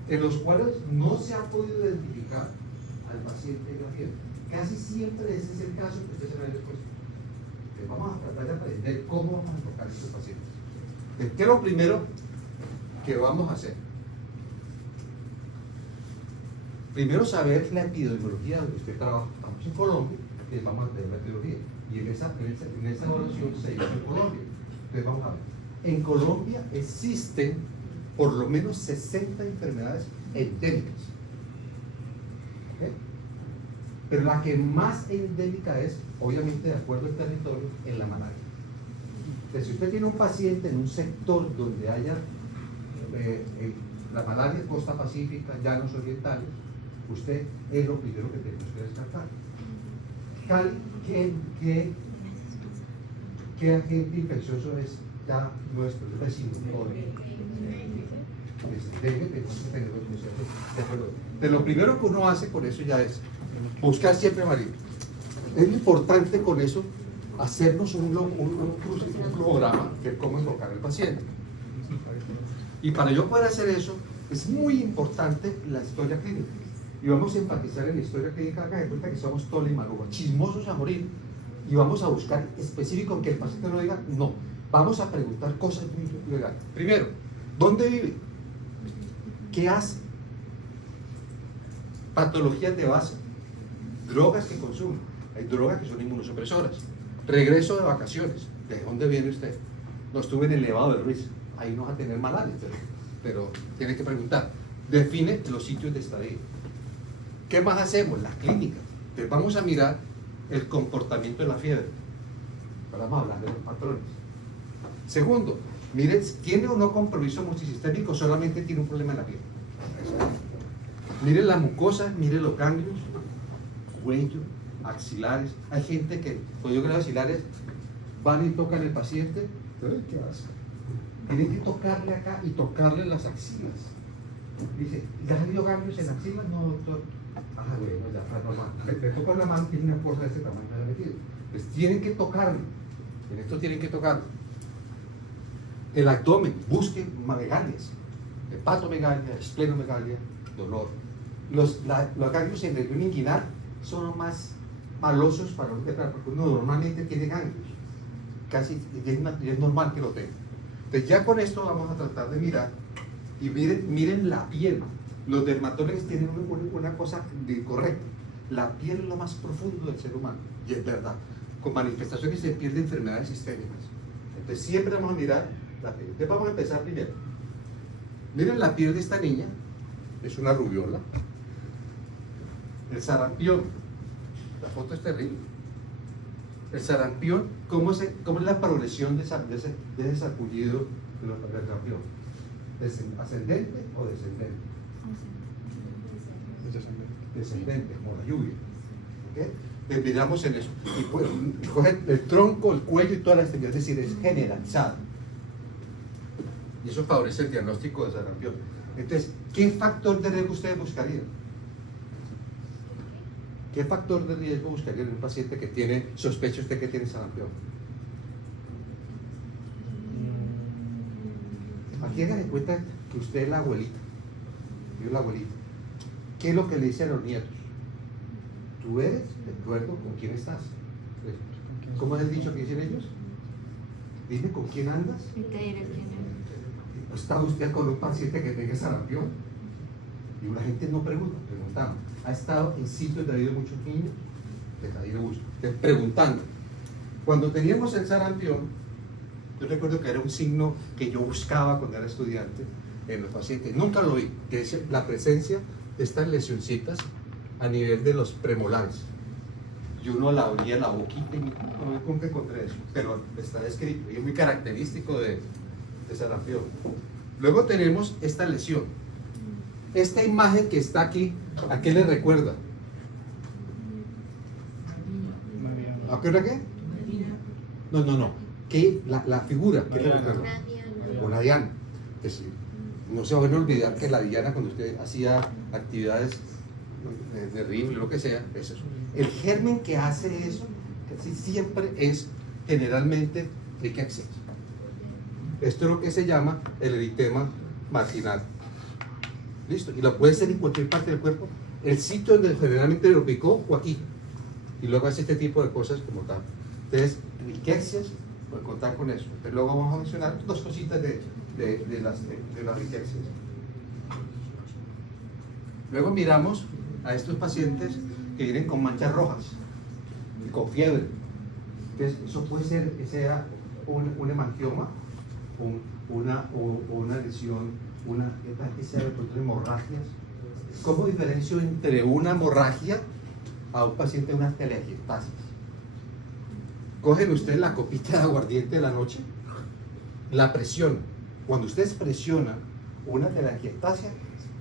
En los cuales no se ha podido identificar al paciente en la fiebre. Casi siempre ese es el caso que ustedes se ven después. Entonces vamos a tratar de aprender cómo vamos a enfocar a estos pacientes. Entonces, ¿qué es lo primero que vamos a hacer? Primero saber la epidemiología donde usted trabaja. Estamos en Colombia, y vamos a ver la epidemiología. Y en esa evaluación se hizo en Colombia. Entonces vamos a ver. En Colombia existen por lo menos 60 enfermedades endémicas. ¿Okay? Pero la que más endémica es, obviamente de acuerdo al territorio, en la malaria. Entonces, si usted tiene un paciente en un sector donde haya la malaria, costa pacífica, llanos orientales, usted es lo primero que tenemos que descartar. ¿Qué agente infeccioso es ya nuestro vecino? De lo primero que uno hace con eso ya es buscar siempre María. Es importante con eso hacernos un programa de cómo enfocar al paciente. Y para yo poder hacer eso, es muy importante la historia clínica. Y vamos a enfatizar en la historia clínica, hagan de cuenta que somos Tole y Maruga, chismosos a morir. Y vamos a buscar específico que el paciente no diga no. Vamos a preguntar cosas muy legales. Primero, ¿dónde vive? ¿Qué hace? Patologías de base, drogas que consume. Hay drogas que son inmunosupresoras. Regreso de vacaciones. ¿De dónde viene usted? No estuve en el Nevado de Ruiz. Ahí no va a tener malaria, pero tiene que preguntar. Define los sitios de estadía. ¿Qué más hacemos? Las clínicas. Entonces vamos a mirar el comportamiento de la fiebre. Ahora vamos a hablar de los patrones. Segundo, Miren, ¿tiene o no compromiso multisistémico? Solamente tiene un problema en la piel. Miren la mucosa, miren los ganglios, cuello, axilares. Hay gente que, cuando yo creo axilares, van y tocan al paciente. ¡Ay, qué asco! Tienen que tocarle acá y tocarle las axilas. Dice, ¿ya ha habido ganglios en axilas? No, doctor. Ah, bueno, ya está normal. Le tocan la mano, tiene una cosa de este tamaño ya metido. Pues tienen que tocarlo. En esto tienen que tocarlo. El abdomen, busquen megalias, hepatomegalia, esplenomegalia, dolor. Los ganglios en el región inguinal son más malosos para un tetra, porque uno normalmente tiene ganglios. Casi es normal que lo tenga. Entonces ya con esto vamos a tratar de mirar y miren la piel. Los dermatólogos tienen una cosa correcta. La piel es lo más profundo del ser humano, y es verdad, con manifestaciones de piel de enfermedades sistémicas. Entonces siempre vamos a mirar la piel. Entonces vamos a empezar primero. Miren la piel de esta niña, es una rubiola. El sarampión, la foto es terrible. El sarampión, ¿cómo es la progresión de ese sarpullido del sarampión? ¿Ascendente o descendente? Descendente, como la lluvia. ¿Okay? Entonces miramos en eso. Y pues, coge el tronco, el cuello y toda la extensión, es decir, es generalizado. Y eso favorece el diagnóstico de sarampión. Entonces, ¿qué factor de riesgo ustedes buscarían? ¿Qué factor de riesgo buscarían en un paciente que tiene, sospecha usted que tiene sarampión? Aquí hagan de cuenta que usted es la abuelita. Yo la abuelita. ¿Qué es lo que le dicen a los nietos? Tú eres de acuerdo con quién estás. ¿Cómo es el dicho que dicen ellos? Dime con quién andas. ¿Está usted con un paciente que tenga sarampión? Y la gente no pregunta, preguntamos. Ha estado en sitios de habido muchos niños, preguntando. Cuando teníamos el sarampión, yo recuerdo que era un signo que yo buscaba cuando era estudiante en los pacientes. Nunca lo vi, que es la presencia de estas lesioncitas a nivel de los premolares. Y uno la abría la boquita y nunca encontré eso, pero está descrito y es muy característico de sarampión. Luego tenemos esta lesión. Esta imagen que está aquí, ¿a qué le recuerda? ¿A qué hora qué? No. ¿Qué? La figura, ¿qué le recuerda? O la diana. Es decir, no se van a olvidar que la diana, cuando usted hacía actividades de rifle, lo que sea, es eso. El germen que hace eso, casi siempre es generalmente rickettsias. Esto es lo que se llama el eritema marginal. Listo, y lo puede ser en cualquier parte del cuerpo. El sitio donde generalmente lo picó o aquí. Y luego hace este tipo de cosas como tal. Entonces, rickettsias, por contar con eso. Pero luego vamos a mencionar dos cositas de las rickettsias. Luego miramos a estos pacientes que vienen con manchas rojas y con fiebre. Entonces, eso puede ser que sea un hemangioma, una lesión, una hemorragias. ¿Cómo diferencio entre una hemorragia a un paciente de una telangiectasis? Cogen ustedes la copita de aguardiente de la noche, la presionan. Cuando ustedes presionan una telangiectasia,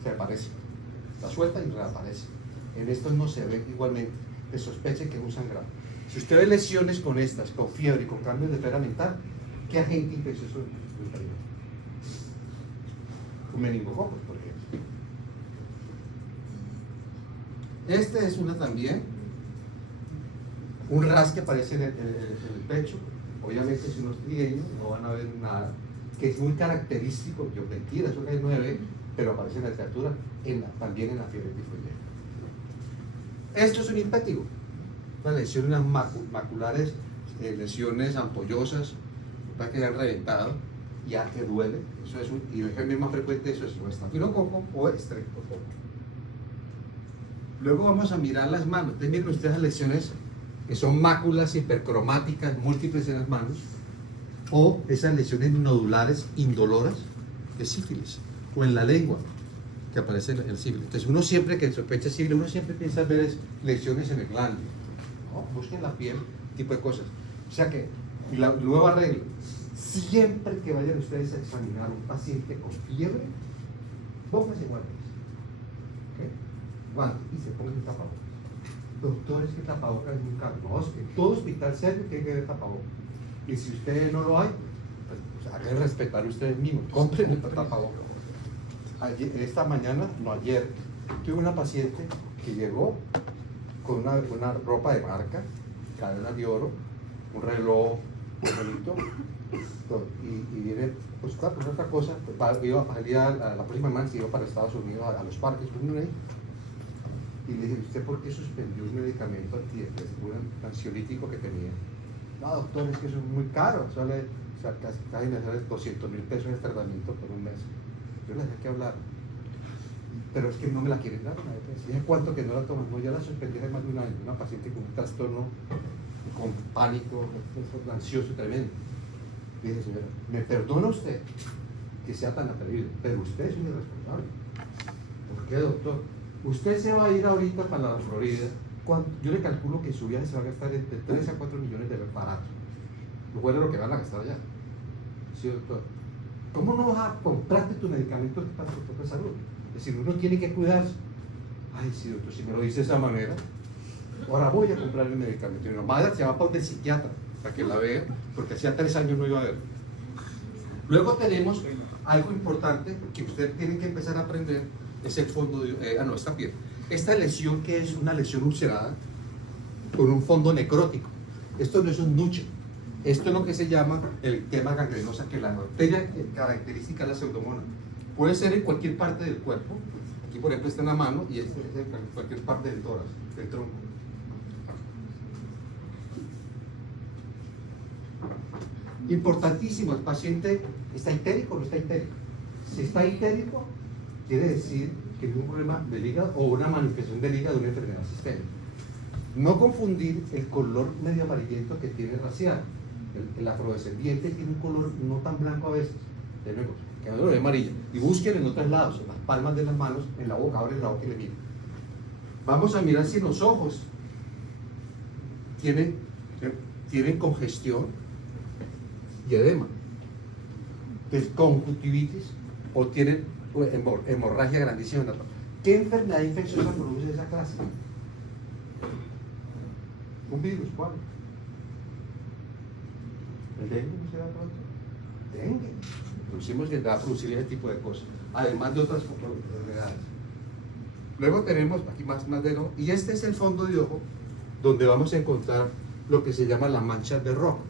se aparece. La suelta y reaparece. En estos no se ve igualmente. Se sospecha que es un sangrado. Si usted ve lesiones con estas, con fiebre y con cambios de esfera mental, ¿qué agente infeccioso es? Un meningococo, por ejemplo. Este es una también, un ras que aparece en el pecho. Obviamente si uno es trigueño no van a ver nada, que es muy característico. Yo mentira, eso que no se ve, pero aparece en la literatura, también en la fiebre tifoidea. Esto es un impétigo, una lesión en las maculares, lesiones ampollosas, para que hayan reventado, ya que duele. Eso es y el germen más frecuente eso es o estafilococo o estreptococo. Luego vamos a mirar las manos. Entonces miren ustedes las lesiones que son máculas hipercromáticas múltiples en las manos, o esas lesiones nodulares indoloras de sífilis, o en la lengua que aparece el sífilis. Entonces uno siempre que sospecha sífilis, uno siempre piensa ver lesiones en el glande, ¿no? Busquen la piel, tipo de cosas. O sea que Y la nueva regla, siempre que vayan ustedes a examinar a un paciente con fiebre, pónganse guantes. ¿Ok? Guantes y se pongan tapabocas. Doctores, que tapabocas es muy caro. No, es que todo hospital serio tiene que tener tapabocas. Y si ustedes no lo hay, pues hagan respetar ustedes mismos. Compren el tapabocas. Esta mañana, no ayer, tuve una paciente que llegó con una ropa de marca, cadenas de oro, un reloj muy bonito, y viene, pues claro, por otra cosa, iba a salir a la próxima semana, se iba para Estados Unidos a los parques, y le dije, ¿usted por qué suspendió un medicamento antiestrés, un ansiolítico que tenía? No, doctor, es que eso es muy caro, casi me sale 200,000 pesos el tratamiento por un mes. Yo le dije que hablar, pero es que no me la quieren dar. Dije, ¿cuánto que no la toman? No, ya la suspendí hace más de un año. Una paciente con un trastorno, con pánico, ansioso, tremendo. Dije, señora, me perdona usted que sea tan atrevido, pero usted es un irresponsable. ¿Por qué, doctor? Usted se va a ir ahorita para la Florida. Yo le calculo que su viaje se va a gastar entre 3 a 4 millones de baratos. Lo cual es lo que van a gastar allá. Sí, doctor. ¿Cómo no vas a comprarte tus medicamentos para tu propia salud? Es decir, uno tiene que cuidarse. Ay, sí, doctor, si me lo dice de esa manera, ahora voy a comprar el medicamento. Y mi mamá se va para el psiquiatra para que la vea, porque hacía 3 años no iba a ver. Luego tenemos algo importante que ustedes tienen que empezar a aprender, es el fondo de... esta piel. Esta lesión, que es una lesión ulcerada con un fondo necrótico. Esto no es un nuche. Esto es lo que se llama el tema gangrenosa, que la arteria característica de la pseudomonas. Puede ser en cualquier parte del cuerpo. Aquí, por ejemplo, está en la mano, y este es en cualquier parte del tórax, del tronco. Importantísimo, el paciente está itérico o no está itérico. Si está itérico, quiere decir que es un problema del hígado o una manifestación del hígado de una enfermedad sistémica. No confundir el color medio amarillento que tiene racial. El afrodescendiente tiene un color no tan blanco a veces, de luego, que no lo ve amarillo. Y busquen en otros lados, en las palmas de las manos, en la boca, abren la boca y le miren. Vamos a mirar si en los ojos tienen congestión y edema, conjuntivitis, o tienen hemorragia grandísima. ¿Qué enfermedad infecciosa produce esa clase? Un virus, ¿cuál? ¿El dengue no se da pronto? Dengue. Producimos que va a producir ese tipo de cosas, además de otras enfermedades. Luego tenemos aquí más de ojo, y este es el fondo de ojo, donde vamos a encontrar lo que se llama las manchas de rojo.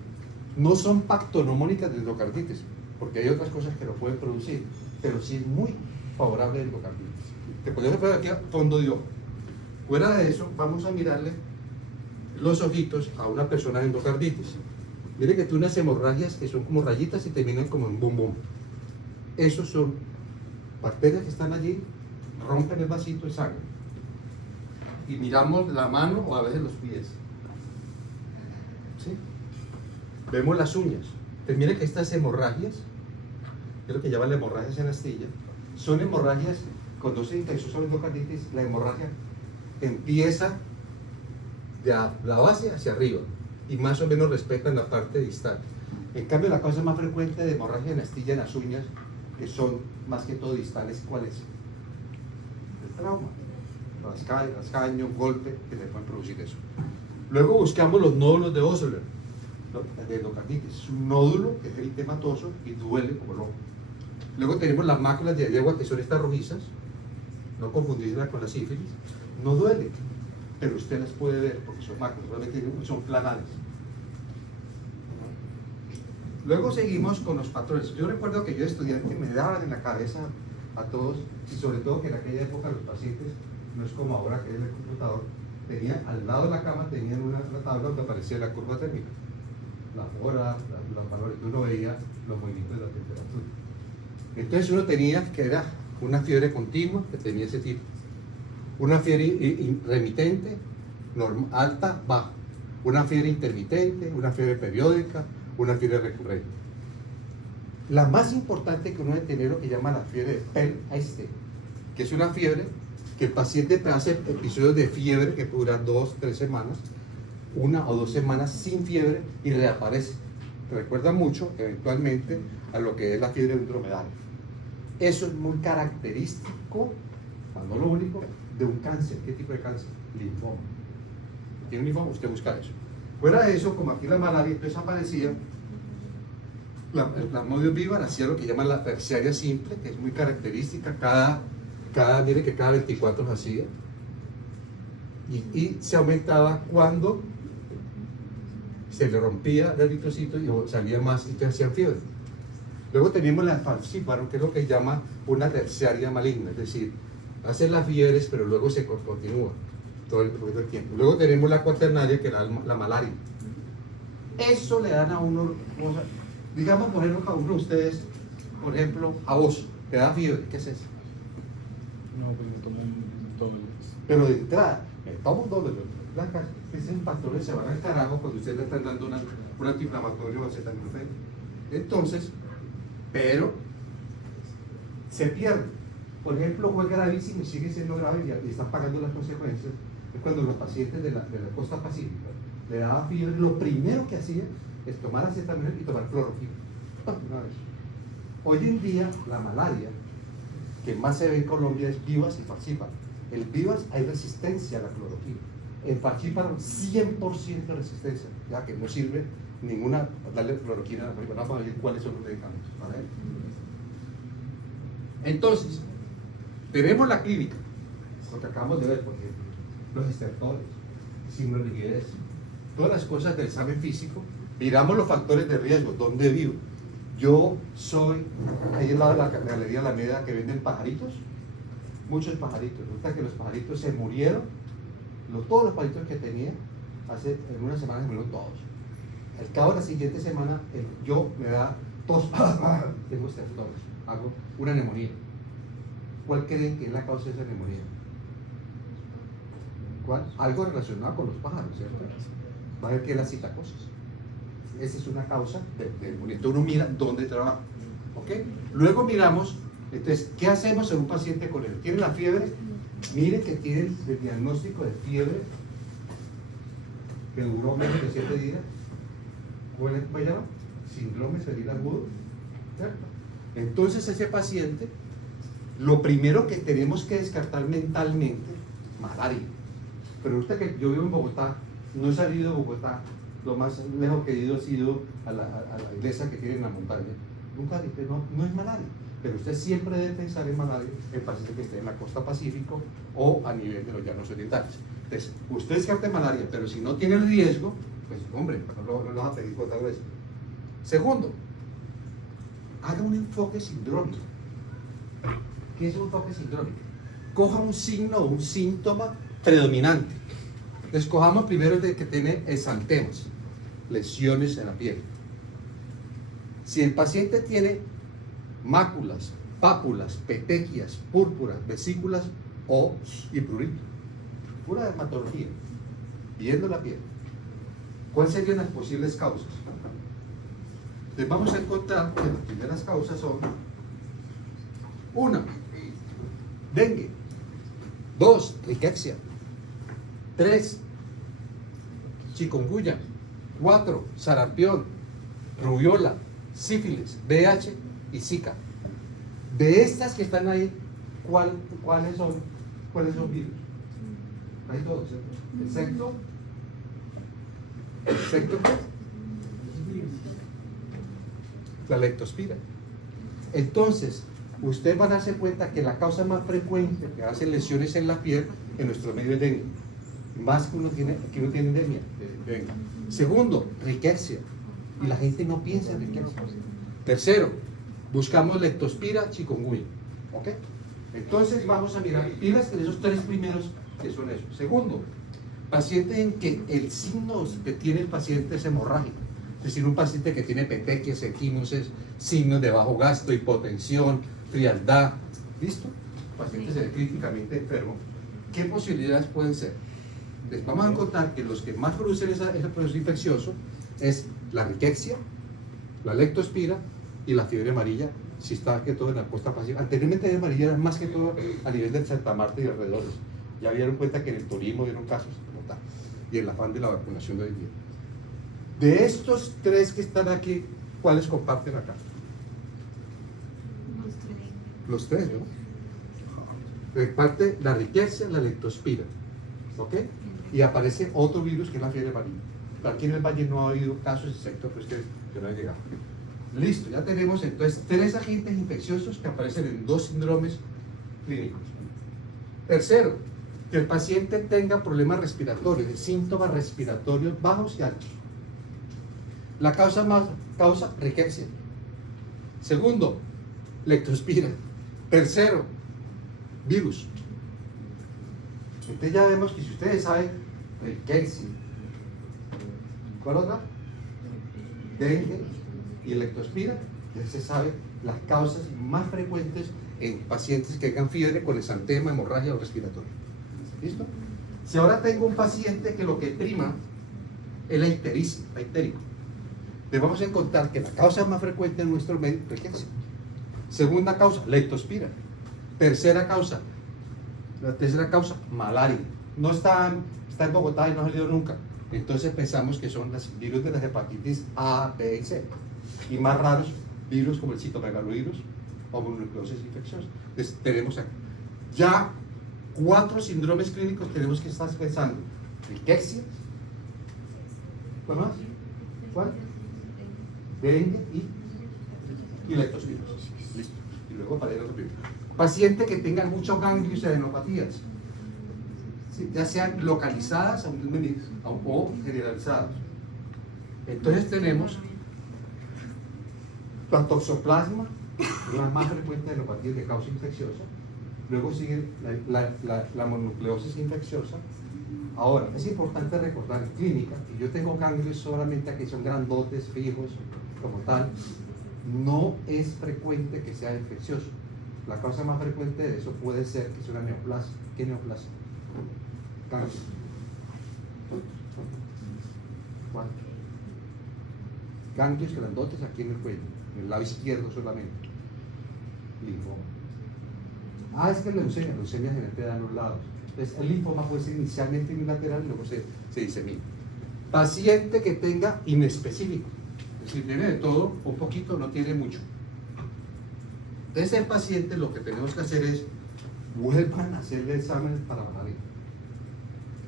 No son pactonomónicas de endocarditis, porque hay otras cosas que lo pueden producir, pero sí es muy favorable a endocarditis. Te podemos ver aquí fondo de ojo. Fuera de eso, vamos a mirarle los ojitos a una persona de endocarditis. Mire que tiene unas hemorragias que son como rayitas y terminan como en bum bum. Esos son bacterias que están allí, rompen el vasito de sangre. Y miramos la mano o a veces los pies. ¿Sí? Vemos las uñas. Entonces, mire que estas hemorragias, que es lo que llaman hemorragias en astilla, son hemorragias, cuando se infecciona la endocarditis, la hemorragia empieza de la base hacia arriba y más o menos respetan la parte distal. En cambio, la causa más frecuente de hemorragia en astilla en las uñas, que son más que todo distales, ¿cuál es? El trauma, rascaño, golpe, que le pueden producir eso. Luego buscamos los nódulos de Osler, de endocarditis. Es un nódulo que es eritematoso y duele como loco. Luego tenemos las máculas de yegua, que son estas rojizas, no confundirlas con la sífilis. No duele, pero usted las puede ver porque son máculas, realmente son planales. Luego seguimos con los patrones. Yo recuerdo que yo estudiante me daban en la cabeza a todos, y sobre todo que en aquella época los pacientes, no es como ahora que es el computador, tenían al lado de la cama tenían una tabla donde aparecía la curva térmica, la hora, los valores, uno veía los movimientos de la temperatura. Entonces uno tenía que era una fiebre continua, que tenía ese tipo, una fiebre remitente, alta, baja, una fiebre intermitente, una fiebre periódica, una fiebre recurrente. La más importante que uno debe tener lo que llama la fiebre de Perl-Einstein, que es una fiebre que el paciente hace episodios de fiebre que duran 2 o 3 semanas, 1 o 2 semanas sin fiebre y reaparece. recuerda mucho, eventualmente, a lo que es la fiebre de un dromedario. Eso es muy característico, no lo único, de un cáncer. ¿Qué tipo de cáncer? Linfoma. ¿Tiene un linfoma? Usted busca eso. Fuera de eso, como aquí la malaria entonces aparecía, la Plasmodium vivar hacía lo que llaman la terciaria simple, que es muy característica, mire que cada 24 se hacía, y se aumentaba cuando se le rompía el eritrocito y salía más y te hacían fiebre. Luego tenemos la falciparum, que es lo que llama una terciaria maligna, es decir, hace las fiebres pero luego se continúa todo el tiempo. Luego tenemos la cuaternaria, que era la malaria. Eso le dan a uno, digamos, por ejemplo, a uno de ustedes, por ejemplo, a vos, te da fiebre, ¿qué es eso? No, pues me tomo un doble. Pero de entrada, toma un doble, blancas, esos factores se van al carajo cuando ustedes le están dando un antiinflamatorio o acetaminofén. Entonces, pero se pierde. Por ejemplo, fue gravísimo y sigue siendo grave y están pagando las consecuencias. Es cuando los pacientes de la costa pacífica le daba fiebre, lo primero que hacían es tomar acetaminofén y tomar cloroquina. Una vez. Hoy en día, la malaria que más se ve en Colombia es vivas y falciparum. El vivas hay resistencia a la cloroquina. En falciparum 100% de resistencia, ya que no sirve ninguna darle cloroquina a la falciparum. Vamos a ver cuáles son los medicamentos para él. Entonces, tenemos la clínica, lo que acabamos de ver, por ejemplo, los estertores, signos de rigidez, todas las cosas del examen físico. Miramos los factores de riesgo, dónde vivo. Yo soy, ahí al lado de la galería Alameda, que venden pajaritos, muchos pajaritos. Resulta que los pajaritos se murieron, todos los pajaritos que tenía, en una semana se murieron todos. Al cabo de la siguiente semana, yo me da tos, tengo estertores, hago una neumonía. ¿Cuál creen que es la causa de esa neumonía? ¿Cuál? Algo relacionado con los pájaros, ¿cierto? Va a ver que es la citacosis. Esa es una causa de neumonía. Entonces uno mira dónde trabaja. ¿Ok? Luego miramos, entonces, ¿qué hacemos en un paciente con él? ¿Tiene la fiebre? Miren que tiene el diagnóstico de fiebre que duró menos de 7 días. ¿Cuál es? ¿Cómo se llama? Síndrome febril agudo. ¿Cierto? Entonces ese paciente, lo primero que tenemos que descartar mentalmente, malaria. Pero usted, que yo vivo en Bogotá, no he salido de Bogotá, lo más lejos que he ido ha sido a la iglesia que tiene en la montaña. Nunca dije, no es malaria, pero usted siempre debe pensar en malaria en pacientes que estén en la costa pacífico o a nivel de los llanos orientales. Entonces, usted descarte malaria, pero si no tiene el riesgo, pues hombre, no lo vas a pedir otra vez. Segundo, haga un enfoque sindrómico. ¿Qué es un enfoque sindrómico? Coja un signo o un síntoma predominante. Escojamos primero el de que tiene exantemas, lesiones en la piel. Si el paciente tiene máculas, pápulas, petequias, púrpuras, vesículas y prurito, pura dermatología, viendo la piel, ¿cuáles serían las posibles causas? Entonces vamos a encontrar que las primeras causas son: 1, dengue; 2, rickettsia; 3, chikungunya; 4, sarampión, rubiola, sífilis, VIH y Zika. De estas que están ahí, ¿cuáles son virus? Hay todos, ¿cierto? Excepto la leptospira. Entonces, ustedes van a darse cuenta que la causa más frecuente que hace lesiones en la piel en nuestro medio es dengue, más que uno tiene endemia de dengue. Segundo, rickettsia, y la gente no piensa en rickettsia. Tercero, buscamos leptospira, chikungunya. ¿Ok? Entonces vamos a mirar pilas de esos 3 primeros que son esos. Segundo, pacientes en que el signo que tiene el paciente es hemorrágico. Es decir, un paciente que tiene petequias, equimosis, signos de bajo gasto, hipotensión, frialdad. ¿Listo? Pacientes críticamente enfermos. ¿Qué posibilidades pueden ser? Les vamos a encontrar que los que más producen ese proceso infeccioso es la rickettsia, la leptospira y la fiebre amarilla, si está que todo en la costa pacífica. Anteriormente la amarilla era más que todo a nivel de Santa Marta y alrededores. Ya dieron cuenta que en el Tolima dieron casos como tal, y el afán de la vacunación de hoy día. De estos tres que están aquí, ¿cuáles comparten acá? Los tres, ¿no? Reparte la riqueza, la leptospira, ¿ok? Y aparece otro virus que es la fiebre amarilla. Aquí en el Valle no ha habido casos, excepto pues que no han llegado. Listo, ya tenemos entonces tres agentes infecciosos que aparecen en dos síndromes clínicos. Tercero, que el paciente tenga problemas respiratorios, síntomas respiratorios bajos y altos. La causa riqueza. Segundo, leptospira. Tercero, virus. Entonces ya vemos que si ustedes saben riqueza, ¿cuál otra? Dengue y leptospira, ya se sabe las causas más frecuentes en pacientes que tengan fiebre con exantema, hemorragia o respiratorio. ¿Listo? Si ahora tengo un paciente que lo que prima es la ictericia, la ictérico, le vamos a encontrar que la causa más frecuente en nuestro medio es riqueza. Segunda causa, leptospira. Tercera causa, malaria. No está en Bogotá y no ha salido nunca. Entonces pensamos que son los virus de las hepatitis A, B y C. Y más raros, virus como el citomegalovirus o mononucleosis infecciosa. Entonces tenemos aquí ya 4 síndromes clínicos tenemos que estar pensando. Riqueza. ¿Cuál más? ¿Cuál? Dengue y leptospirosis. Listo. Y luego para el otro virus. Paciente que tenga muchos ganglios y adenopatías, ¿sí? Ya sean localizadas o generalizadas. Entonces tenemos la toxoplasma, la más frecuente adenopatía que causa infecciosa. Luego sigue la mononucleosis infecciosa. Ahora, es importante recordar en clínica que yo tengo ganglios solamente aquí, son grandotes, fijos, como tal. No es frecuente que sea infeccioso. La causa más frecuente de eso puede ser que sea una neoplasia. ¿Qué neoplasia? Ganglios. ¿Cuál? Ganglios grandotes aquí en el cuello, en el lado izquierdo solamente. Linfoma. Es que leucemia generalmente da en los lados. Entonces, el linfoma puede ser inicialmente unilateral y luego se disemina. Paciente que tenga inespecífico, es decir, tiene de todo, un poquito, no tiene mucho. Entonces, el paciente lo que tenemos que hacer es vuelvan a hacerle exámenes para malaria.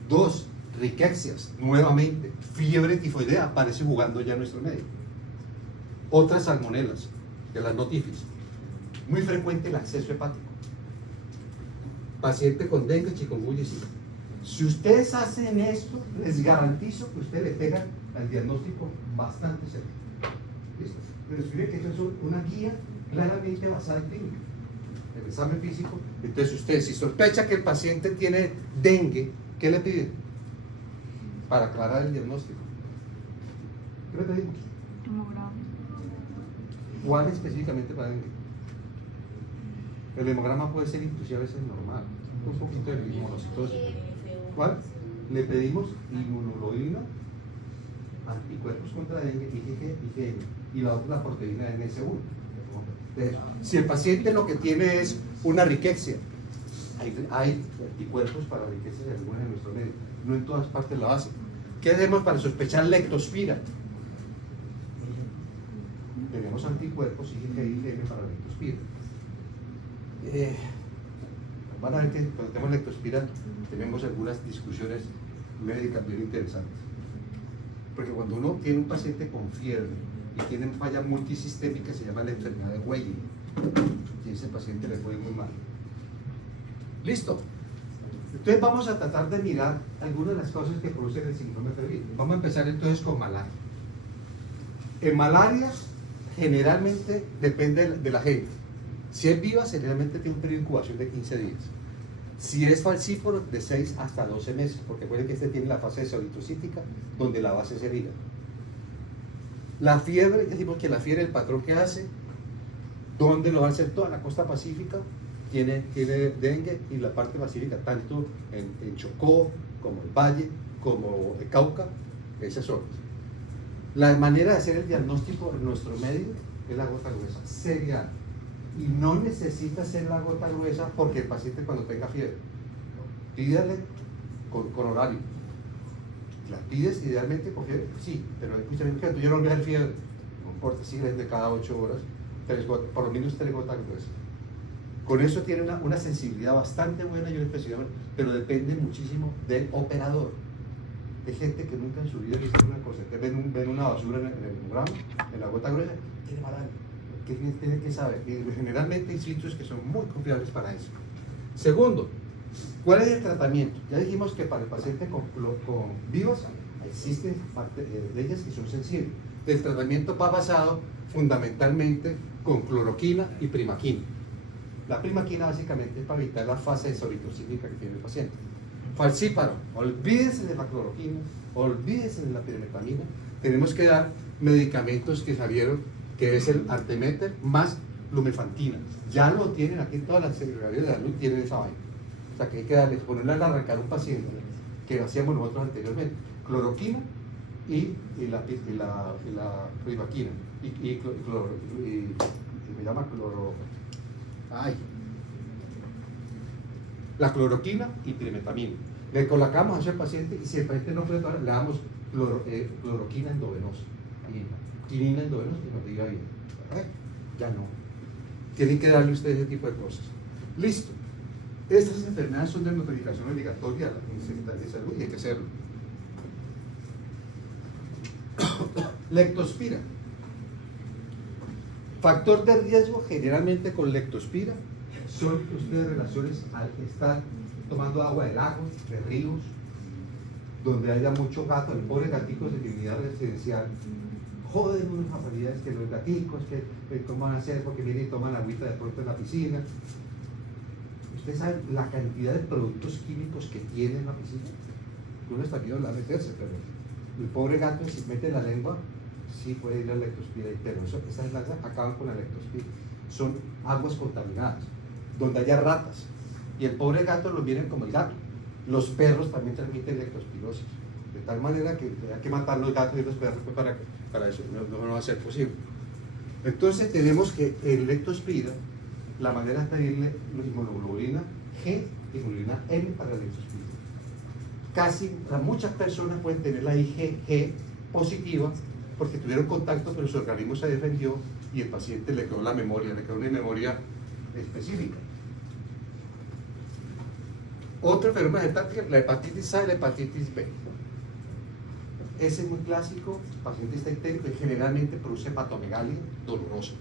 2, riquecias, nuevamente, fiebre tifoidea aparece jugando ya en nuestro medio. Otras salmonelas, de las notifis. Muy frecuente el acceso hepático. Paciente con dengue, chikungunya y zika. Si ustedes hacen esto, les garantizo que ustedes le pegan al diagnóstico bastante serio. ¿Listo? Pero escribe que eso es una guía claramente basada en clínica. El examen físico. Entonces ustedes, si sospecha que el paciente tiene dengue, ¿qué le piden? Para aclarar el diagnóstico. ¿Qué le pedimos? Hemograma. ¿Cuál específicamente para dengue? El hemograma puede ser inclusive a veces normal, un poquito de inmunocitosis. ¿Cuál? Le pedimos inmunoglobulina, anticuerpos contra dengue, IgG, y la otra la proteína NS1. Entonces, si el paciente lo que tiene es una riqueza, hay anticuerpos para riquezas algunas en nuestro medio, no en todas partes la base. ¿Qué hacemos para sospechar leptospira? Tenemos anticuerpos IgG y IgM para leptospira. Van a ver que cuando tenemos leptospira tenemos algunas discusiones médicas bien interesantes, porque cuando uno tiene un paciente con fiebre y tiene falla multisistémica se llama la enfermedad de Weill y ese paciente le puede ir muy mal. Listo. Entonces vamos a tratar de mirar algunas de las cosas que producen el síndrome febril. Vamos a empezar entonces con malaria. En malaria generalmente depende de la gente. Si es viva, generalmente tiene un periodo de incubación de 15 días. Si es falcífero, de 6 hasta 12 meses, porque puede que este tiene la fase solitocítica, donde la base es herida. La fiebre, decimos que la fiebre, el patrón que hace, donde lo va a hacer toda la costa pacífica, tiene dengue y la parte pacífica, tanto en Chocó, como el Valle, como el Cauca, esas zonas. La manera de hacer el diagnóstico en nuestro medio es la gota gruesa, serial. Y no necesita ser la gota gruesa porque el paciente cuando tenga fiebre, pídale con horario. La pides idealmente con fiebre, sí, pero escúchame, yo no voy a dar fiebre, no importa, sigue de cada 8 horas, por lo menos 3 gotas gruesas. Con eso tiene una sensibilidad bastante buena y una especificidad, pero depende muchísimo del operador. Hay gente que nunca en su vida dice una cosa, que ven una basura en el hemograma, en la gota gruesa, tiene mal algo. ¿Qué tiene que saber? Y generalmente hay sitios que son muy confiables para eso. Segundo, ¿cuál es el tratamiento? Ya dijimos que para el paciente con vivos existen parte de ellas que son sensibles. El tratamiento va basado fundamentalmente con cloroquina y primaquina. La primaquina básicamente es para evitar la fase desoritocínica que tiene el paciente. Falcíparo, olvídese de la cloroquina, olvídese de la piremetamina. Tenemos que dar medicamentos que salieron, que es el artemeter más lumefantrina. Ya lo tienen aquí en todas las secretarías de salud, tienen esa vaina. O sea que hay que darles, ponerle al arrancar a un paciente, que lo hacíamos nosotros anteriormente, cloroquina y la primaquina. Y me llama la cloroquina y piremetamina. Le colocamos a ese paciente y si el paciente no puede tomar, le damos cloroquina endovenosa. Quinina endovenosa y nos diga bien. Ya no. Tienen que darle ustedes ese tipo de cosas. Listo. Estas enfermedades son de notificación obligatoria a la Secretaría de Salud y hay que hacerlo. Lectospira. Factor de riesgo generalmente con lectospira son ustedes relaciones al estar tomando agua de lagos, de ríos, donde haya mucho gato. El pobre gatico de dignidad residencial joden unas facilidades que los gaticos, que cómo van a hacer porque vienen y toman agüita de pronto en la piscina. Ustedes saben la cantidad de productos químicos que tiene en la piscina. Uno está miedo a meterse, pero el pobre gato, si mete la lengua, sí puede ir a la lectospira, pero esas lanzas acaban con la lectospira. Son aguas contaminadas, donde haya ratas. Y el pobre gato lo miren como el gato. Los perros también transmiten lectospirosis. De tal manera que hay que matar los gatos y los perros para eso no va a ser posible. Entonces tenemos que en lectospira, la manera es pedirle inmunoglobulina G y inmunoglobulina M para la lectospira. Muchas personas pueden tener la IgG positiva porque tuvieron contacto, pero su organismo se defendió y el paciente le quedó la memoria, le quedó una memoria específica. Otra enfermedad hepática, la hepatitis A y la hepatitis B. Ese es muy clásico, el paciente está ictérico y generalmente produce hepatomegalia dolorosa.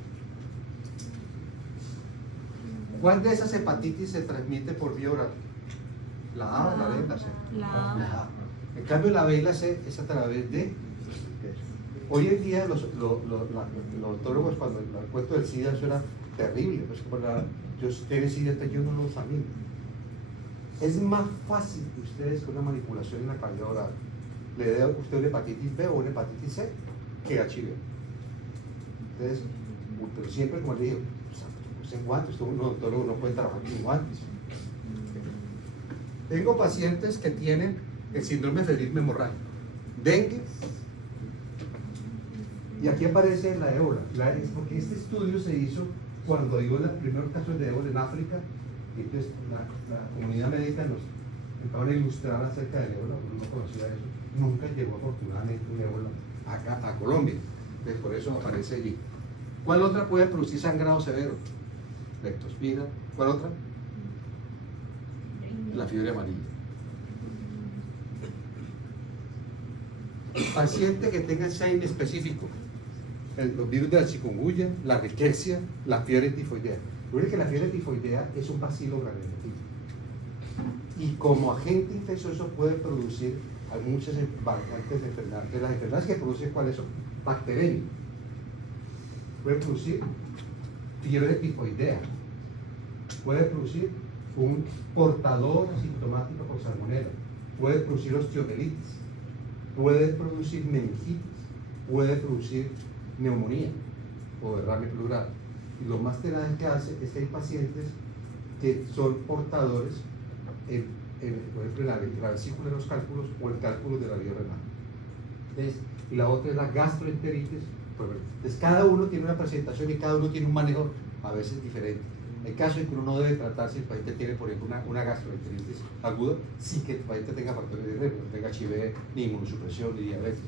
¿Cuál de esas hepatitis se transmite por vía oral? La A, la B, la C. La A. En cambio, la B y la C es a través de... Hoy en día los odontólogos, cuando el cuento del SIDA, eso era terrible. Pues, yo tengo SIDA, yo no lo sabía. Es más fácil que ustedes con una manipulación en la cavidad oral le dé a usted una hepatitis B o una hepatitis C que HIV. Entonces, pero siempre, como le digo, usen guantes, un odontólogo no puede trabajar sin guantes. Tengo pacientes que tienen el síndrome febril hemorrágico, dengue, y aquí aparece la ébola. Es porque este estudio se hizo cuando dio los primeros casos de ébola en África, y entonces la comunidad médica nos empezaron a ilustrar acerca del ébola, uno no conocía eso. Nunca llegó afortunadamente un ébola acá a Colombia, entonces por eso aparece allí. ¿Cuál otra puede producir sangrado severo? Lectospira. ¿Cuál otra? La fiebre amarilla. Paciente que tenga SAIN específico, los virus de la chikungunya, la riqueza, la fiebre tifoidea. Recuerden que la fiebre tifoidea es un bacilo granulomatoso y como agente infeccioso puede producir muchas variantes de enfermedades. De las enfermedades que produce, ¿cuáles son? Bacteriemia. Puede producir fiebre tifoidea. Puede producir un portador sintomático por salmonela. Puede producir osteomielitis. Puede producir meningitis. Puede producir neumonía o derrame pleural. Y lo más tenaz que hace es que hay pacientes que son portadores por ejemplo, en la vesícula de los cálculos o el cálculo de la vía renal. Entonces, y la otra es la gastroenteritis. Entonces, cada uno tiene una presentación y cada uno tiene un manejo a veces diferente. En caso de que uno no debe tratar si el paciente tiene, por ejemplo, una gastroenteritis aguda, sí que el paciente tenga factores de riesgo, no tenga HIV, ni inmunosupresión, ni diabetes.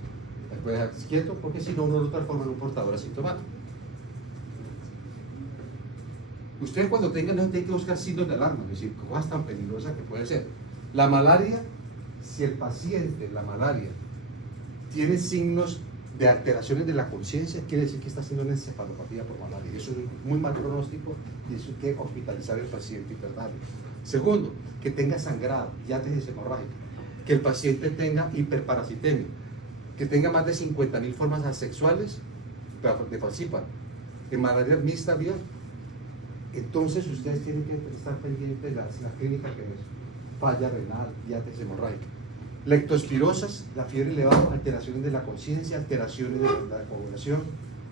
Ahí puede dejar quieto porque si no, uno lo transforma en un portador asintomático. Ustedes cuando tengan eso tienen que buscar signos de alarma, es decir, cosas tan peligrosas que puede ser. La malaria, si el paciente, la malaria, tiene signos de alteraciones de la conciencia, quiere decir que está haciendo una encefalopatía por malaria. Eso es un muy mal pronóstico y eso hay que hospitalizar al paciente y tratarlo. Segundo, que tenga sangrado, diátesis hemorrágica, que el paciente tenga hiperparasitemia, que tenga más de 50.000 formas asexuales de falciparum, en malaria mixta viral. Entonces ustedes tienen que estar pendientes de la clínica que es falla renal, diátesis hemorrágica. Lectospirosas, la fiebre elevada, alteraciones de la conciencia, alteraciones de la coagulación,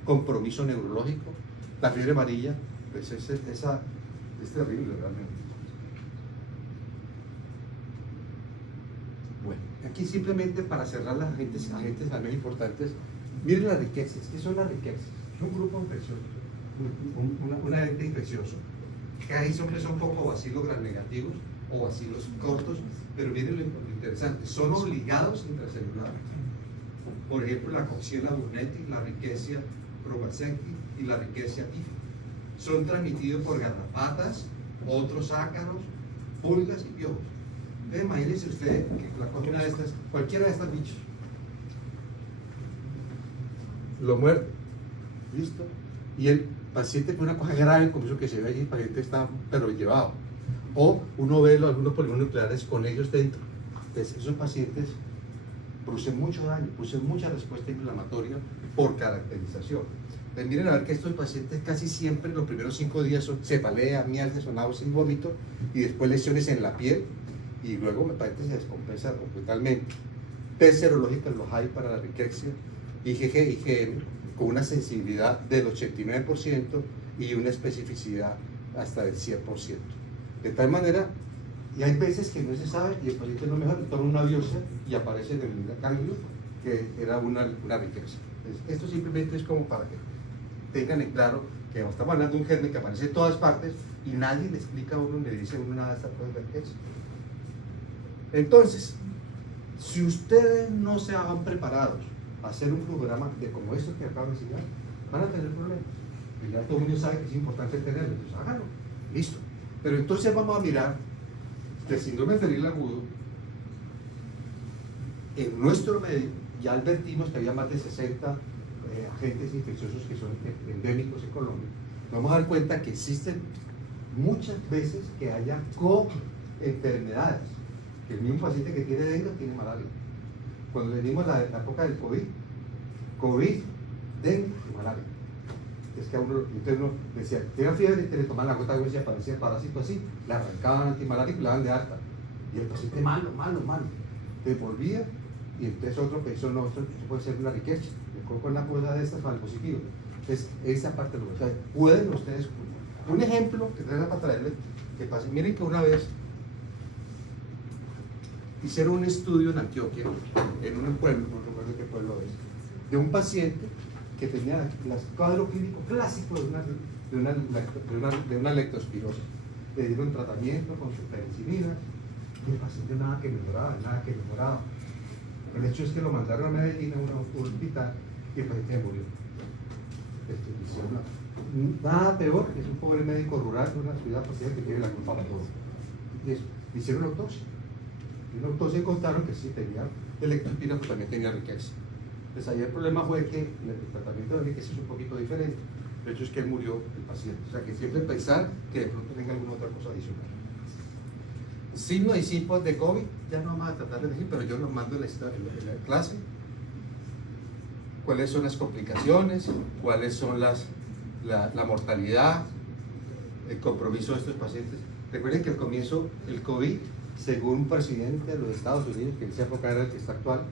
compromiso neurológico. La fiebre amarilla, pues esa es terrible realmente. Bueno, aquí simplemente para cerrar las agentes también importantes, miren las riquezas. ¿Qué son las riquezas? Es un grupo infeccioso, un agente infeccioso, que ahí siempre son poco bacilos gram negativos o bacilos cortos, pero miren lo interesante, son obligados intracelulares. Por ejemplo, la Coxiella burnetii, la Rickettsia prowazekii y la Rickettsia typhi. Son transmitidos por garrapatas, otros ácaros, pulgas y piojos. Entonces, imagínense ustedes que la coge una de estas, cualquiera de estas bichos, lo muerde, ¿listo? Y el paciente con una cosa grave, como eso que se ve allí, el paciente está pero llevado. O uno ve algunos polígonos nucleares con ellos dentro. Entonces, esos pacientes producen mucho daño, producen mucha respuesta inflamatoria por caracterización. Entonces, miren a ver que estos pacientes casi siempre en los primeros 5 días son cefalea, mialgia, náuseas y vómito, y después lesiones en la piel, y luego el paciente se descompensa totalmente. Test serológicas los hay para la riquexia, IgG, IgM, con una sensibilidad del 89% y una especificidad hasta del 100%. De tal manera, y hay veces que no se sabe y el paciente no mejora, toma una biopsia y aparece en el cambio que era una riqueza. Esto simplemente es como para que tengan en claro que estamos hablando de un germen que aparece en todas partes y nadie le explica a uno ni le dice a uno nada de esta cosa de riqueza. Entonces, si ustedes no se hagan preparados a hacer un programa de como esto que acabo de enseñar, van a tener problemas. Y ya todo el mundo sabe que es importante tenerlo, entonces háganlo, listo. Pero entonces vamos a mirar que el síndrome febril agudo, en nuestro medio ya advertimos que había más de 60 agentes infecciosos que son endémicos en Colombia. Nos vamos a dar cuenta que existen muchas veces que haya co-enfermedades, que el mismo paciente que tiene dengue tiene malaria. Cuando le dimos la época del COVID, dengue y malaria. Es que uno decía, tenía fiebre, te le tomaban la gota de agua y aparecía el parásito así, le arrancaban antimalárico y le daban de alta. Y el paciente malo. Te volvía y entonces otro pensó, no, esto puede ser una riqueza. Me coloco una cosa de estas para el positivo. Entonces, esa parte lo que pueden ustedes. Un ejemplo que traen para traerles, que pasa, miren que una vez hicieron un estudio en Antioquia, en un pueblo, no recuerdo qué pueblo es, de un paciente que tenía el cuadro clínico clásico de una lectospirosis. Le dieron tratamiento con sus penicilinas y el paciente nada que mejoraba. El hecho es que lo mandaron a Medellín, a un hospital, y el paciente murió. Nada peor que es un pobre médico rural de una ciudad que tiene la culpa para todo. Y hicieron autopsia. Y en la autopsia encontraron que sí tenía lectospira, pero también tenía riqueza. Pues ahí el problema fue que el tratamiento de riqueza es un poquito diferente. El hecho es que él murió el paciente. O sea que siempre pensar que de pronto tenga alguna otra cosa adicional. Signos y síntomas de COVID, ya no vamos a tratar de decir, pero yo los mando en la clase. ¿Cuáles son las complicaciones? ¿Cuáles son la mortalidad? El compromiso de estos pacientes. Recuerden que al comienzo el COVID, según un presidente de los Estados Unidos, que en esa época era el que está actual,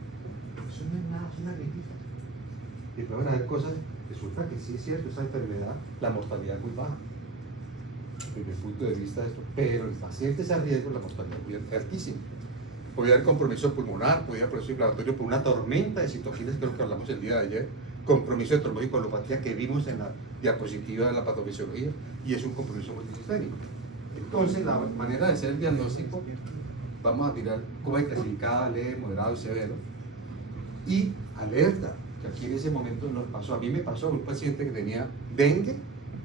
eso no es nada, son una gripita. Y pueden haber cosas, resulta que sí es cierto, esa enfermedad, la mortalidad es muy baja, desde el punto de vista de esto, pero el paciente se arriesga, la mortalidad es altísima. Podría haber compromiso pulmonar, podría haber proceso inflamatorio por una tormenta de citoquinas, creo que hablamos el día de ayer, compromiso de trombogicolopatía que vimos en la diapositiva de la patofisiología, y es un compromiso multisistémico. Entonces, la manera de hacer el diagnóstico, vamos a mirar cómo es clasificada, leve, moderado y severo, y alerta, que aquí en ese momento nos pasó, a mí me pasó un paciente que tenía dengue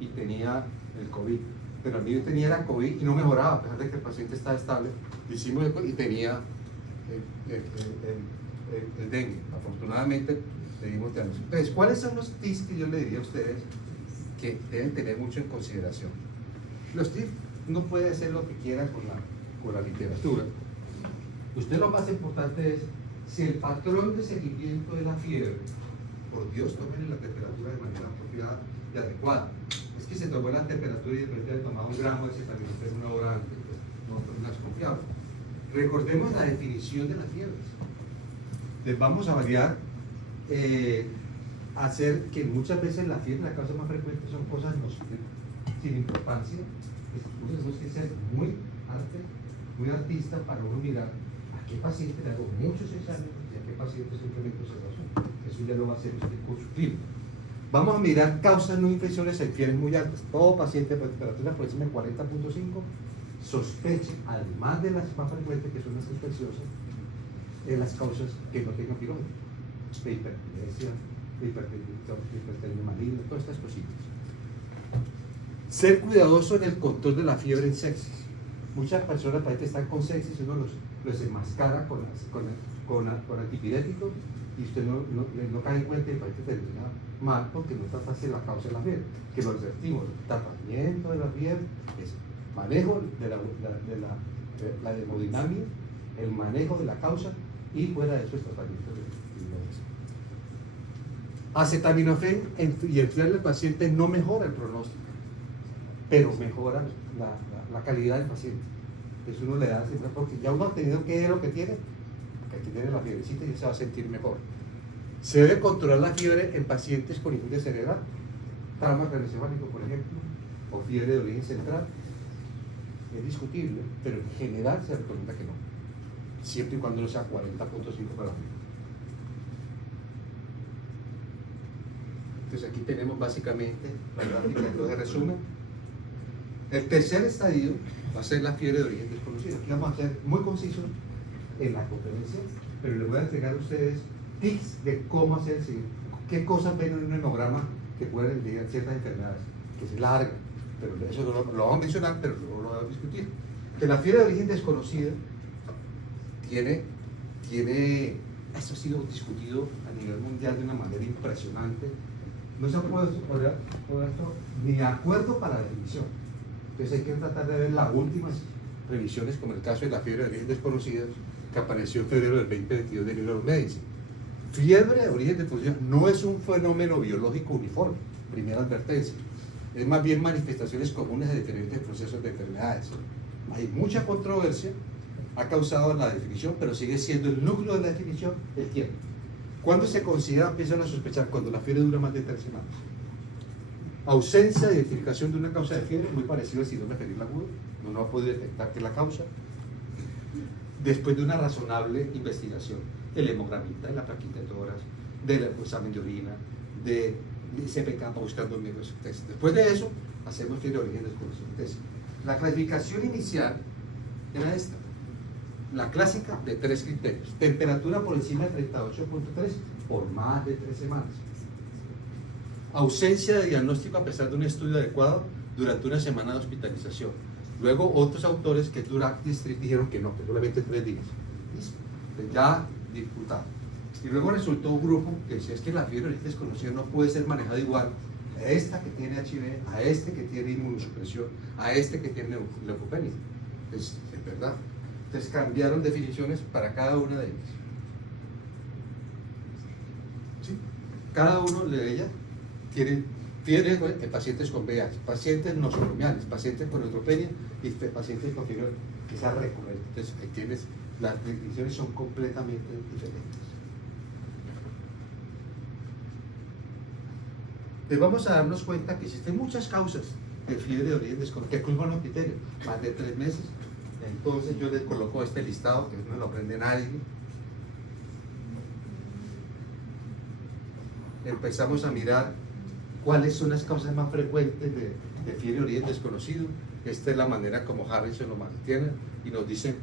y tenía el COVID, pero a mí tenía la COVID y no mejoraba, a pesar de que el paciente estaba estable, hicimos eco y tenía el dengue. Afortunadamente le dimos diagnóstico. Entonces, ¿cuáles son los tips que yo le diría a ustedes que deben tener mucho en consideración? Los tips, no puede hacer lo que quiera con la literatura. Usted lo más importante es, si el patrón de seguimiento de la fiebre, por Dios, tomen la temperatura de manera apropiada y adecuada. Es que se tomó la temperatura y de repente le tomaba un gramo de acetaminofén una hora antes, pues, no es confiable. Recordemos la definición de las fiebres. Les vamos a variar, hacer que muchas veces la fiebre, la causa más frecuente son cosas sin importancia. Uno tenemos que ser muy artista para uno mirar a qué paciente le hago muchos exámenes y a qué paciente simplemente observación. Eso ya lo va a hacer usted con su clima. Vamos a mirar causas no infecciones en fiebres muy altas. Todo paciente con temperatura por encima de 40.5 sospeche, además de las más frecuentes que son las infecciosas, las causas que no tengan pirógeno, de hipertinesia, de hipertermia maligna, todas estas cositas. Ser cuidadoso en el control de la fiebre en sepsis. Muchas personas parece que están con sepsis, uno los enmascara con antipiréticos y usted no cae en cuenta y parece que termina mal porque no está fácil la causa de la fiebre. Que lo advertimos, tratamiento de la fiebre es manejo de la hemodinamia, el manejo de la causa y fuera de eso el tratamiento de acetaminofén y enfriarle al paciente no mejora el pronóstico, pero mejora la calidad del paciente. Eso uno le da siempre porque ya uno ha tenido que ver lo que tiene, que aquí tiene la fiebrecita y ya se va a sentir mejor. Se debe controlar la fiebre en pacientes con injuria cerebral, trauma craneoencefálico, por ejemplo, o fiebre de origen central. Es discutible, pero en general se recomienda que no, siempre y cuando no sea 40.5 para arriba. Entonces aquí tenemos básicamente la gráfica de resumen. El tercer estadio va a ser la fiebre de origen desconocido. Aquí vamos a ser muy concisos en la conferencia, pero les voy a entregar a ustedes tips de cómo hacer, qué cosas ven en un hemograma que pueden indicar ciertas enfermedades, que se larga, pero eso lo vamos a mencionar, pero luego lo vamos a discutir. Que la fiebre de origen desconocida tiene, esto ha sido discutido a nivel mundial de una manera impresionante. No se ha puesto ni de acuerdo para la definición. Entonces hay que tratar de ver las últimas revisiones, como el caso de la fiebre de origen desconocida, que apareció en febrero del 2022 de Neuromedicine. Fiebre de origen desconocida no es un fenómeno biológico uniforme, primera advertencia. Es más bien manifestaciones comunes de diferentes procesos de enfermedades. Hay mucha controversia, ha causado la definición, pero sigue siendo el núcleo de la definición el tiempo. ¿Cuándo se considera, empiezan a sospechar? Cuando la fiebre dura más de 3 semanas. Ausencia de identificación de una causa de fiebre, muy parecido al síndrome febril agudo, no ha podido detectar que es la causa. Después de una razonable investigación, el hemogramita, de la plaquita de tórax, del examen de orina, de CPK buscando medios test. Después de eso, hacemos fiebre de origen desconocido. Entonces, la clasificación inicial era esta. La clásica de 3 criterios. Temperatura por encima de 38.3 por más de 3 semanas. Ausencia de diagnóstico a pesar de un estudio adecuado durante una semana de hospitalización. Luego otros autores que dijeron que no, que solamente 3 días. ¿Listo? Ya disputado. Y luego resultó un grupo que decía es que la fiebre desconocida no puede ser manejada igual a esta que tiene HIV, a este que tiene inmunosupresión, a este que tiene leucopenia. Es verdad. Entonces cambiaron definiciones para cada una de ellas. ¿Sí? Cada uno de ellas tiene fiebre en pacientes con VIH, pacientes nosocomiales, pacientes con neutropenia y pacientes con fiebre quizás recurrente. Entonces ahí tienes, las definiciones son completamente diferentes. Entonces vamos a darnos cuenta que existen muchas causas de fiebre de origen desconocido, que cumplen los criterios, más de 3 meses. Entonces yo les coloco este listado, que no lo aprende nadie. empezamos a mirar cuáles son las causas más frecuentes de fiebre de origen desconocido. Esta es la manera como Harrison lo mantiene y nos dice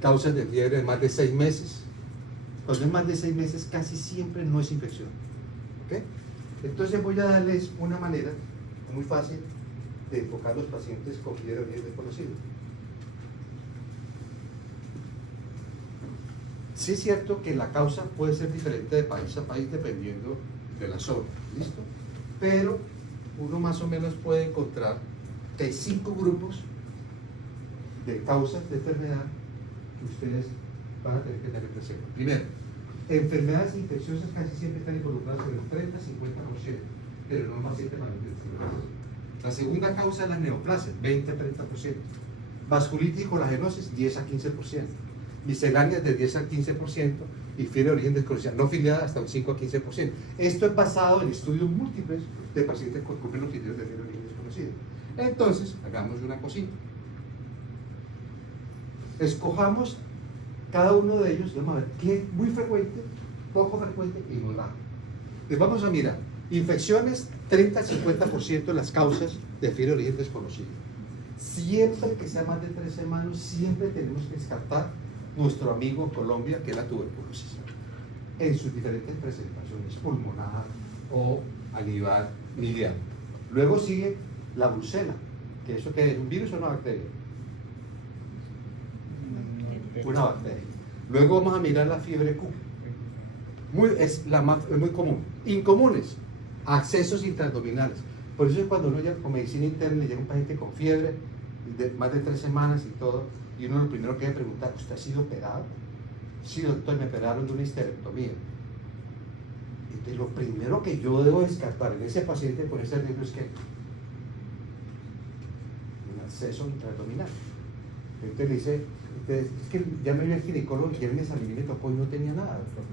causas de fiebre de más de 6 meses. Cuando es más de 6 meses casi siempre no es infección. ¿Ok? Entonces voy a darles una manera muy fácil de enfocar a los pacientes con fiebre de origen desconocido. Sí es cierto que la causa puede ser diferente de país a país dependiendo de la zona, ¿listo? Pero uno más o menos puede encontrar que hay 5 grupos de causas de enfermedad que ustedes van a tener que tener presente. Primero, enfermedades infecciosas casi siempre están involucradas en el 30-50%, pero no más 7 mayores de esclerosis. La segunda causa es la neoplasia, 20-30%. Vasculitis y colagenosis, 10-15%. Misceláneas de 10-15% y fiebre de origen desconocida no filiada hasta un 5-15%. Esto es basado en estudios múltiples de pacientes que cumplen los criterios de fiebre de origen desconocida. Entonces, hagamos una cosita. Escojamos cada uno de ellos, vamos a ver qué es muy frecuente, poco frecuente y muy raro. Les vamos a mirar infecciones, 30-50% de las causas de fiebre de origen desconocido. Siempre que sea más de 3 semanas, siempre tenemos que descartar nuestro amigo en Colombia, que es la tuberculosis, en sus diferentes presentaciones, pulmonar o a nivel miliar. Luego sigue la brucela, que eso que es un virus o una bacteria. Una bacteria. Luego vamos a mirar la fiebre Q. Es muy común. Incomunes, accesos intraabdominales. Por eso es cuando uno ya con medicina interna llega un paciente con fiebre de más de 3 semanas y todo, y uno lo primero que debe preguntar: ¿usted ha sido operado? Sí, doctor, me operaron de una histerectomía. Entonces, lo primero que yo debo descartar en ese paciente con ese riesgo es que un acceso intraabdominal. Entonces le dice: es que ya me vio el ginecólogo y él me examinó y me tocó y no tenía nada, doctor.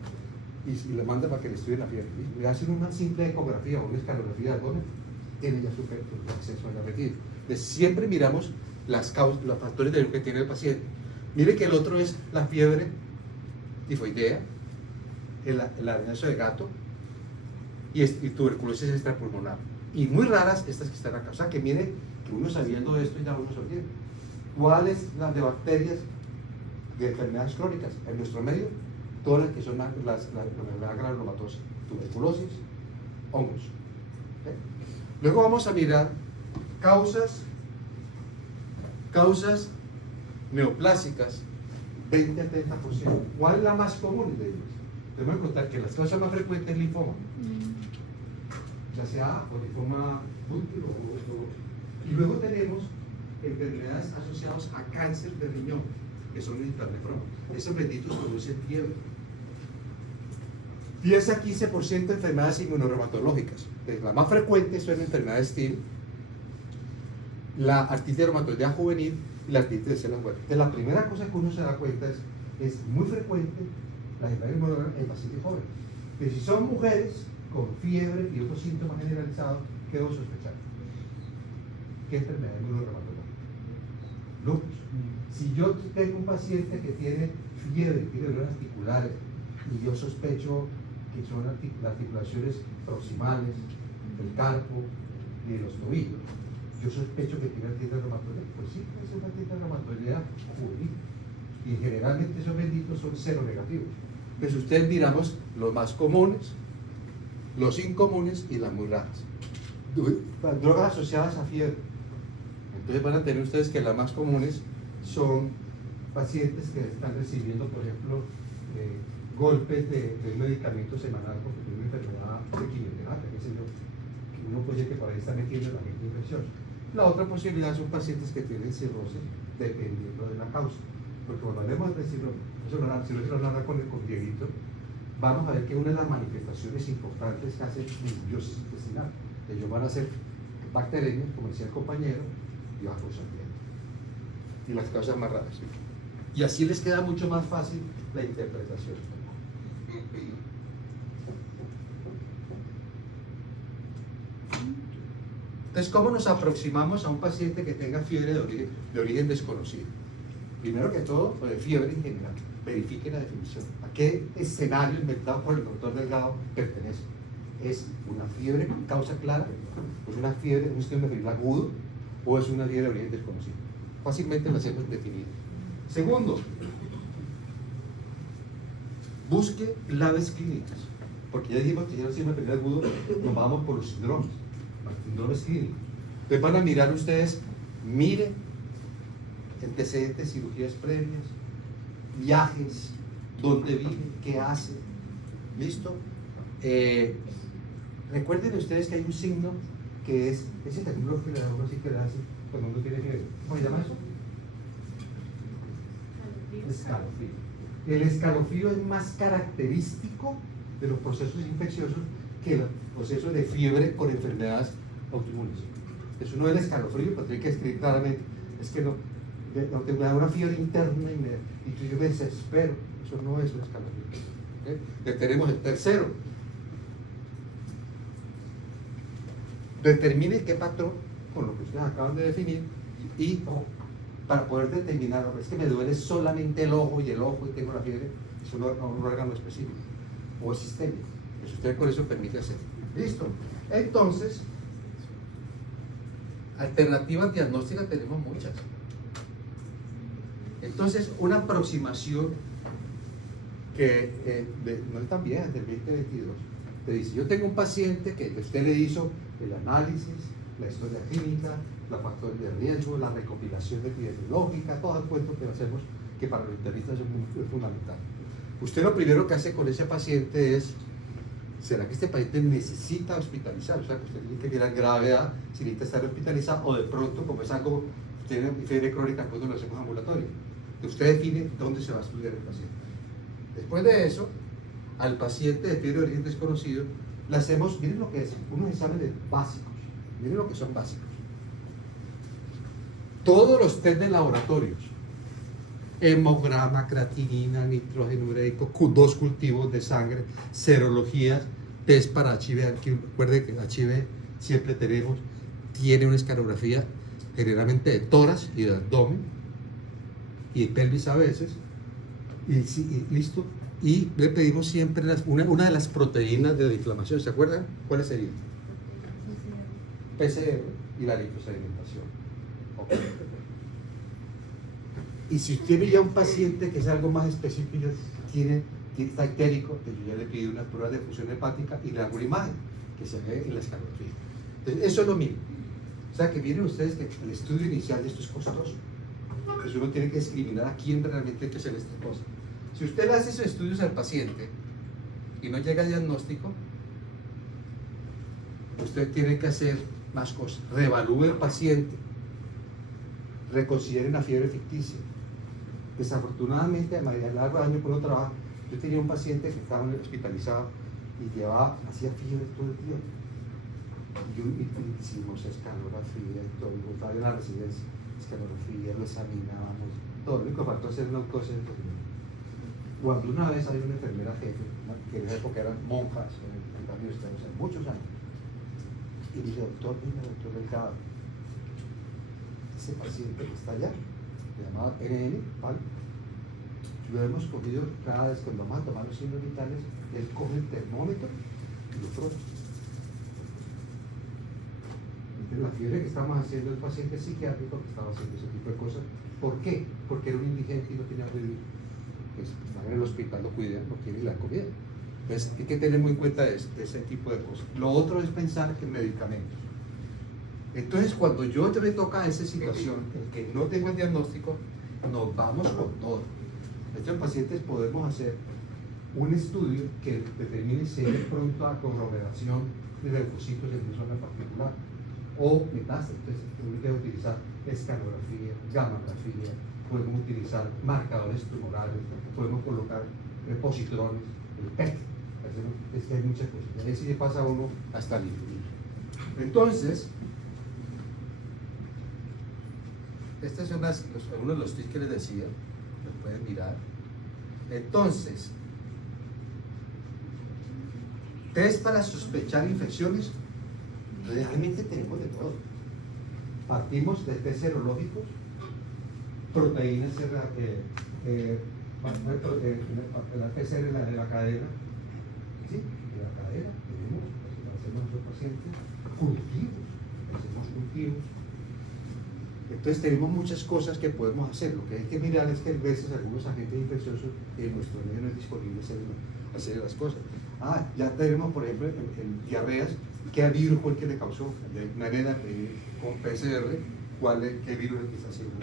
Y lo manda para que le estudie la fiebre. Y le hacen una simple ecografía o una escalografía de abdomen, tiene ya su acceso a la retina. Entonces, siempre miramos las causas, los factores de riesgo que tiene el paciente. Mire que el otro es la fiebre tifoidea, el arenazo de gato y tuberculosis extrapulmonar. Y muy raras estas que están acá. O sea, que mire que uno sabiendo esto ya uno se olvida. ¿Cuáles las de bacterias de enfermedades crónicas? En nuestro medio, todas las que son la enfermedad granulomatosa, tuberculosis, hongos. ¿Okay? Luego vamos a mirar causas neoplásicas, 20 a 30%. ¿Cuál es la más común de ellas? Te voy a contar que las causas más frecuentes es linfoma, ya sea o linfoma múltiple y luego tenemos enfermedades asociadas a cáncer de riñón, que son el intranefrón. Esos benditos producen fiebre. 10 a 15% de enfermedades inmunorreumatológicas. Las más frecuentes son enfermedades TIL, la artritis reumatoidea juvenil y la artritis de células muertas. Entonces, la primera cosa que uno se da cuenta es muy frecuente las enfermedades inmunologías en pacientes jóvenes. Pero si son mujeres con fiebre y otros síntomas generalizados, ¿qué debo sospechar? ¿Qué enfermedad inmunorreumatológica? Lupus. Si yo tengo un paciente que tiene fiebre, tiene dolores articulares, y yo sospecho que son las articulaciones proximales del carpo y de los tobillos, yo sospecho que tiene artritis reumatoidea. Pues sí, puede ser una artritis reumatoidea juvenil. Y generalmente esos benditos son cero negativos. Entonces ustedes miramos los más comunes, los incomunes y las muy raras. Drogas asociadas a fiebre. Entonces van a tener ustedes que las más comunes son pacientes que están recibiendo, por ejemplo, golpes de un medicamento semanal porque tiene una enfermedad de quimioterapia, qué sé yo, que uno puede que por ahí está metiendo el agente infeccioso. La otra posibilidad son pacientes que tienen cirrosis dependiendo de la causa. Porque cuando hablemos de cirrosis renal con Dieguito, vamos a ver que una de las manifestaciones importantes que hace disbiosis intestinal, ellos van a ser bacterianos, como decía el compañero, y bajo sanguíneo. Y las causas más raras. Y así les queda mucho más fácil la interpretación. Entonces, ¿cómo nos aproximamos a un paciente que tenga fiebre de origen desconocido? Primero que todo, fiebre en general. Verifiquen la definición. ¿A qué escenario inventado por el doctor Delgado pertenece? es una fiebre con causa clara, es una fiebre, un sistema febril agudo, o es una fiebre de origen desconocido. Fácilmente las hemos definido. Segundo, busque claves clínicas, porque ya dijimos que ya no es una febril agudo, nos vamos por los síndromes clínicos. Entonces van a mirar ustedes, mire antecedentes, cirugías previas, viajes, dónde vive, qué hace, ¿listo? Recuerden ustedes que hay un signo que es ese triángulo que le da uno así que le hace cuando uno tiene fiebre. ¿Cómo se llama eso? Escalofrío. El escalofrío es más característico de los procesos infecciosos que los procesos de fiebre con enfermedades autoinmunes. Es uno del escalofrío, pero tiene que escribir claramente. Es que no te da una fiebre interna y yo me desespero. Eso no es un escalofrío. ¿Okay? Ya tenemos el tercero. Determine qué patrón, con lo que ustedes acaban de definir, y para poder determinar, es que me duele solamente el ojo y tengo la fiebre, es un órgano específico, o es sistémico. Pues usted con eso permite hacer. Listo. Entonces, alternativas diagnósticas tenemos muchas. Entonces, una aproximación que no es tan vieja, del 2022, te dice, yo tengo un paciente que usted le hizo el análisis, la historia clínica, los factores de riesgo, la recopilación epidemiológica, todo el cuento que hacemos, que para los internistas es fundamental. Usted lo primero que hace con ese paciente es, ¿será que este paciente necesita hospitalizar? O sea, que usted tiene que mirar gravedad, si necesita estar hospitalizado, o de pronto, como es algo, tiene fiebre crónica, pues lo hacemos ambulatorio. Usted define dónde se va a estudiar el paciente. Después de eso, al paciente de fiebre de origen desconocido, le hacemos, miren lo que es, unos exámenes básicos, miren lo que son básicos. Todos los test de laboratorios, hemograma, creatinina, nitrógeno ureico, 2 cultivos de sangre, serologías, test para HIV. Recuerden que HIV siempre tiene una escanografía generalmente de tórax y de abdomen y de pelvis a veces, y listo. Y le pedimos siempre una de las proteínas de inflamación, ¿se acuerdan? ¿Cuáles serían? PCR y la liposedimentación. Okay. Y si usted ve ya un paciente que es algo más específico, está ictérico, yo ya le pido unas pruebas de función hepática y le hago una imagen que se ve en la escanografía. Entonces, eso es lo mismo. O sea, que miren ustedes que el estudio inicial de esto es costoso. Entonces uno tiene que discriminar a quién realmente hay que hacer esta cosa. Si usted le hace esos estudios al paciente y no llega a diagnóstico, usted tiene que hacer más cosas. Reevalúe el paciente, reconsidere una fiebre ficticia. Desafortunadamente, a lo largo del año que uno trabaja, yo tenía un paciente que estaba hospitalizado y hacía fiebre todo el tiempo. Y hicimos escanografía y todo, estaba en la residencia, escanografía, lo examinábamos, todo. Lo único que faltó hacer una cosa. Cuando una vez hay una enfermera jefe, que en esa época eran monjas en el cambio de Estados Unidos, muchos años, y dice, doctor Delgado, ese paciente que está allá, llamado RN, ¿vale? Lo hemos cogido cada vez cuando vamos a tomar los signos vitales, él coge el termómetro y lo prueba. Entonces, la fiebre que estamos haciendo el paciente psiquiátrico que estaba haciendo ese tipo de cosas. ¿Por qué? Porque era un indigente y no tenía dónde vivir. Pues están en el hospital, lo cuidan, no quieren la comida. Entonces hay que tener muy en cuenta ese tipo de cosas. Lo otro es pensar en medicamentos. Entonces cuando yo me toca esa situación, en que no tengo el diagnóstico, nos vamos con todo. Estos pacientes podemos hacer un estudio que determine si hay pronto a conglomeración de leucocitos en una zona particular o metástasis. Entonces uno debe utilizar escanografía, gamografía, podemos utilizar marcadores tumorales, podemos colocar positrones, el PET. Es que hay muchas cosas. Y ahí sí le pasa a uno hasta el infinito. Entonces, estos son algunos de los tips que les decía, los pueden mirar. Entonces, test para sospechar infecciones, realmente tenemos de todo. Partimos de test serológicos, proteínas, la PCR en la cadena, ¿sí? En la cadena tenemos hacemos nuestros pacientes, cultivos, hacemos cultivos. Entonces tenemos muchas cosas que podemos hacer. Lo que hay que mirar es que a veces algunos agentes infecciosos en nuestro medio no es disponible hacer las cosas. Ya tenemos, por ejemplo, en diarreas, ¿qué virus fue el que le causó? De manera con PCR, ¿qué virus es el que está haciendo?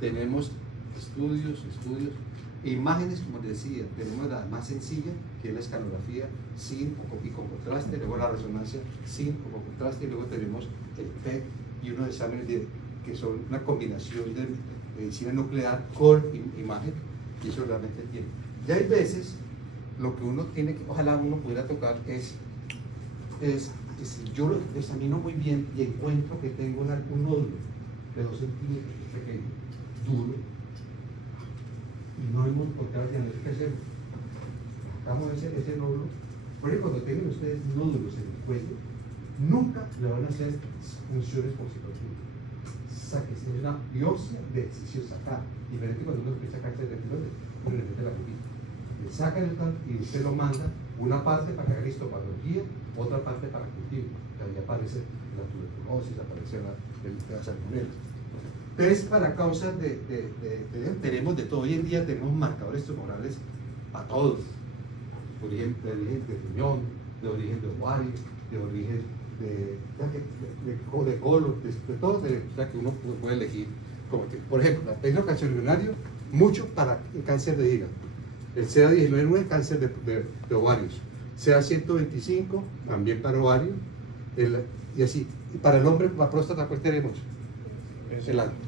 Tenemos estudios, imágenes, como les decía, tenemos la más sencilla, que es la escanografía sin y con contraste, luego la resonancia sin o con contraste, y luego tenemos el PET y unos exámenes que son una combinación de medicina nuclear con imagen, y eso realmente tiene. Ya hay veces, lo que uno tiene que, ojalá uno pudiera tocar es que si yo lo examino muy bien y encuentro que tengo un nódulo de 2 centímetros pequeño, duro, y no hemos encontrado el diagnóstico que hacemos, sacamos ese nódulo. Por ejemplo, cuando tengan ustedes nódulos en el cuello, nunca le van a hacer funciones como si fuera es una biopsia de decisión sacar, diferente cuando uno empieza a sacarse de tiroides, uno le mete la pupila, le saca el tal y usted lo manda una parte para que haga histopatología, otra parte para cultivo, que ahí aparece la tuberculosis, aparece la salmonela. Entonces, para causas tenemos de todo. Hoy en día tenemos marcadores tumorales a todos, de origen de riñón, de origen de ovario, de origen de colon, de todo, o sea que uno puede elegir. Como que, por ejemplo, el penocancerinario, mucho para el cáncer de hígado, el CA19 es cáncer de ovarios, CA125 también para ovario, y así. Y para el hombre, la próstata, ¿cuál tenemos?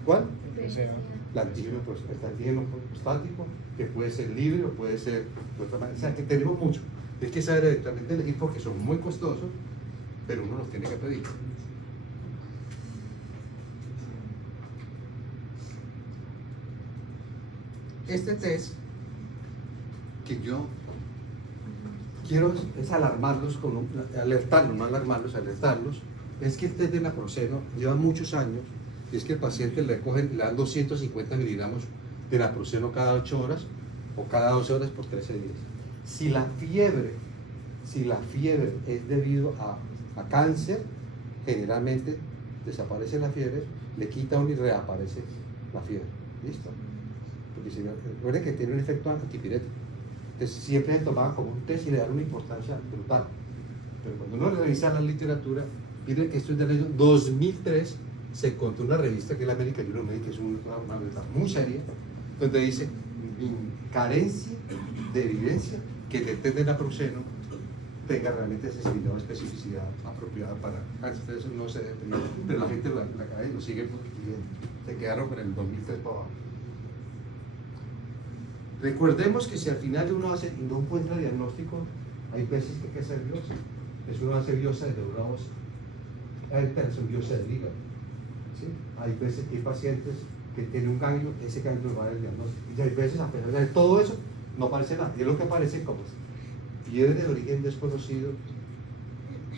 ¿Cuál? El antígeno prostático, que puede ser libre o puede ser de otra manera. O sea, que tenemos mucho. Hay que saber directamente elegir porque son muy costosos, pero uno los tiene que pedir. Este test que yo quiero es alarmarlos, alertarlos, no alarmarlos, alertarlos, es que el test de naproxeno lleva muchos años, y es que el paciente le dan 250 miligramos de naproxeno cada 8 horas o cada 12 horas por 13 días. Si la fiebre es debido a cáncer, generalmente desaparece la fiebre, le quita uno y reaparece la fiebre. ¿Listo? Porque si no, recuerden que tiene un efecto antipirético. Entonces siempre se tomaba como un test y le dan una importancia brutal. Pero cuando uno revisa la literatura, miren que esto es del año 2003, se encontró una revista que es la American Journal of Medicine, que es una revista muy seria, donde dice carencia de evidencia que el test de naproxeno tenga realmente sensibilidad o especificidad apropiada para cáncer. Eso no se debe pedir, pero la gente lo sigue pidiendo. Se quedaron con el 2003 para abajo. Recordemos que si al final uno hace y no encuentra diagnóstico, hay veces que hay que hacer biopsia. Es uno hace biopsia de médula ósea, hay veces biopsia del hígado. ¿Sí? Hay veces que hay pacientes que tienen un ganglio, ese ganglio va a dar el diagnóstico. Y hay veces, a pesar de todo eso, no aparece nada. Y es lo que aparece como fiebre de origen desconocido,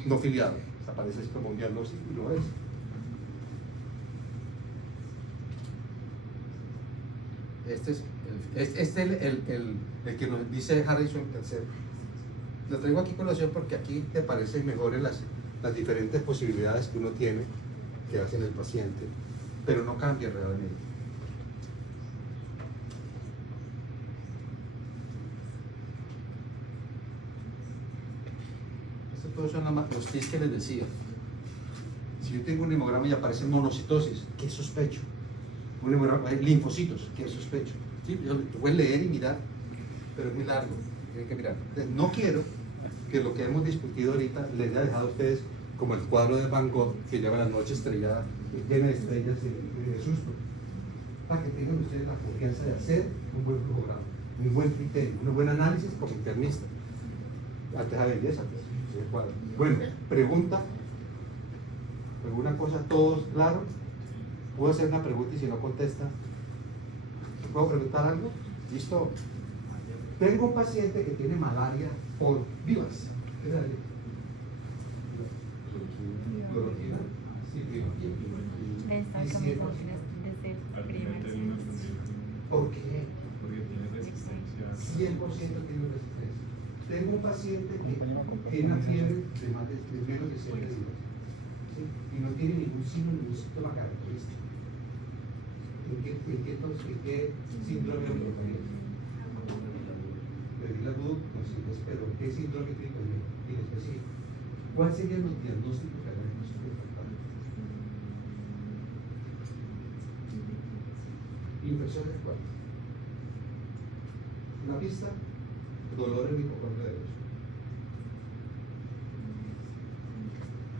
no filiado. Aparece como un diagnóstico y lo es. Este es el que nos dice Harrison tercero. Lo traigo aquí con colación porque aquí te parecen mejores las diferentes posibilidades que uno tiene que hace el paciente, pero no cambia realmente. Estos todos son los tips que les decía. Si yo tengo un hemograma y aparece monocitosis, ¿qué sospecho? Un hemograma, hay linfocitos, ¿qué sospecho? ¿Sí? Yo voy a leer y mirar, pero es muy largo, tienen que mirar. Entonces, no quiero que lo que hemos discutido ahorita les haya dejado a ustedes como el cuadro de Van Gogh que lleva la noche estrellada, llena de estrellas y de susto. Para que tengan ustedes la confianza de hacer un buen programa, un buen criterio, un buen análisis como internista. Antes de belleza, pues, ese cuadro. Bueno, pregunta. ¿Alguna cosa? ¿Todos claro? ¿Puedo hacer una pregunta y si no contesta? ¿Puedo preguntar algo? ¿Listo? Tengo un paciente que tiene malaria por vivas. ¿Qué es la cloroquina? Sí, cloroquina. Esta comenzó desde primer semestre. ¿Por qué? Porque tiene resistencia. 100% tiene resistencia. tengo un paciente que tiene una fiebre de menos de 7 días, ¿sí? Y no tiene ningún signo, ningún síntoma característico. ¿En qué síndrome oncológico? Pedir la duda, no sé, pero ¿qué síndrome clínico en específico? ¿Cuáles serían los diagnósticos que harán nosotros? Infección del cuerpo. Una pista, dolor en el hipocondrio derecho.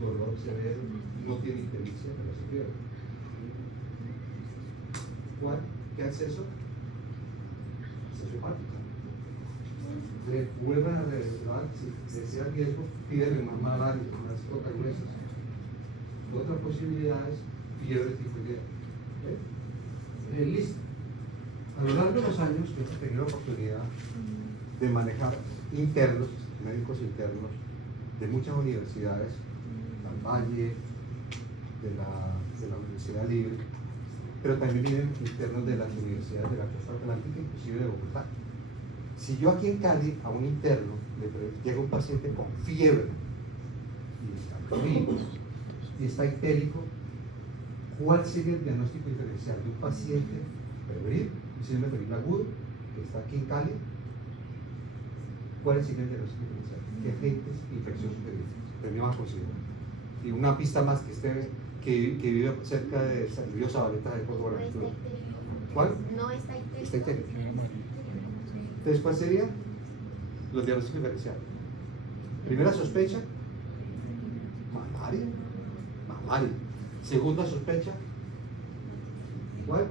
Dolor severo, no tiene ictericia, pero se pierde. ¿Cuál? ¿Qué acceso? Acceso hepático. Le vuelven a revelar, si desea riesgo, pídele más malaria, más tocahuesos. Otra posibilidad es fiebre tifoidea. Listo. A lo largo de los años yo he tenido la oportunidad de manejar internos, médicos internos de muchas universidades, del Valle, de la Universidad Libre, pero también vienen internos de las universidades de la costa atlántica, inclusive de Bogotá. Si yo aquí en Cali a un interno llega un paciente con fiebre y está frío y está ictérico, ¿cuál sería el diagnóstico diferencial de un paciente febril, síndrome febril agudo, que está aquí en Cali? ¿Cuál sería el diagnóstico diferencial? ¿Qué agentes infecciosos deberíamos considerar? Y una pista más que vive cerca de San Río Zabaleta de Córdoba. ¿Cuál? No está ictérico. Está ictérico. Entonces, ¿cuál sería? Los diagnósticos diferenciales. Primera sospecha, malaria. Segunda sospecha, ¿cuál?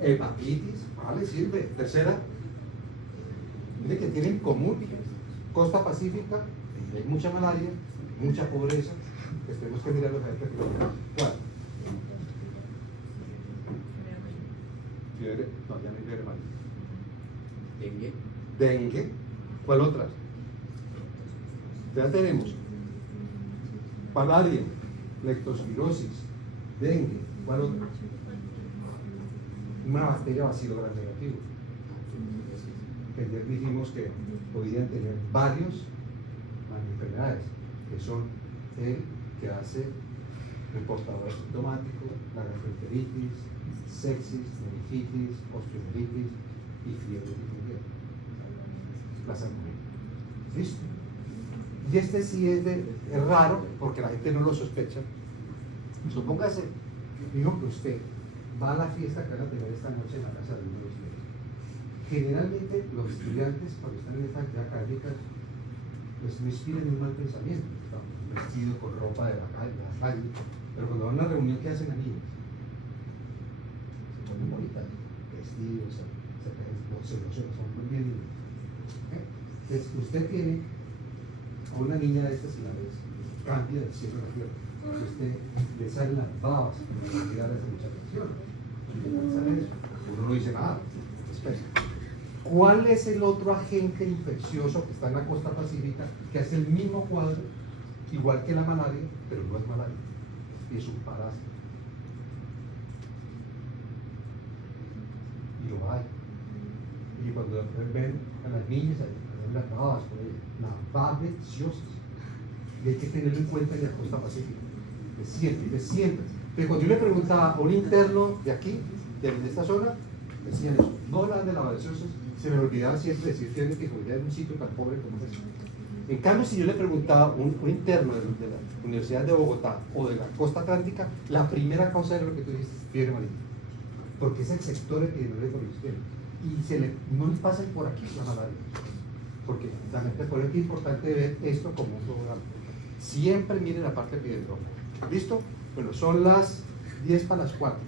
Hepatitis, vale, sirve. Tercera, mire que tiene en común costa pacífica, hay mucha malaria, mucha pobreza, pues tenemos que mirarlos a ver qué es. ¿Cuál? Fiebre, no, ya no hay fiebre amarilla. Dengue. ¿Cuál otra? Ya tenemos malaria, leptospirosis, dengue. ¿Cuál otra? Una bacteria bacilo gram negativo. Que ayer dijimos que podían tener varios enfermedades, que son el que hace el portador sintomático, la gastroenteritis, sepsis, meningitis, osteomelitis y fiebre tifoidea. La salmonela. ¿Listo? Y este sí es raro porque la gente no lo sospecha. Supóngase, digo que usted va a la fiesta que van a tener esta noche en la casa de uno de ustedes. Generalmente los estudiantes cuando están en esta actividad académica pues no inspiran un mal pensamiento, están vestidos con ropa de la calle, pero cuando van a una reunión, ¿qué hacen las niñas? Se ponen bonitas, vestidos, son muy bien niños. Entonces usted tiene a una niña de estas y la vez cambia del cielo a la tierra. Entonces usted le salen las babas para olvidar a esa muchacha. Uno no dice nada. Espera. ¿Cuál es el otro agente infeccioso que está en la costa pacífica que hace el mismo cuadro, igual que la malaria, pero no es malaria? Y es un parásito. Y lo hay. Y cuando ven a las niñas, las babas por ahí, la babeciosis. Y hay que tenerlo en cuenta en la costa pacífica. De siempre. Pero cuando yo le preguntaba a un interno de aquí, de esta zona, decían eso. No hablaban de la babeciosis, se me olvidaba siempre decir que tifoidea en un sitio tan pobre como es eso. En cambio, si yo le preguntaba a un interno de la Universidad de Bogotá o de la costa atlántica, la primera causa es lo que tú dices, fiebre amarilla. Porque es el sector epidemiológico que ellos tienen. Y no les pasan por aquí la malaria. Porque realmente por eso es importante ver esto como un programa. Siempre miren la parte epidemiológica. ¿Listo? Bueno, son las 10 para las 4.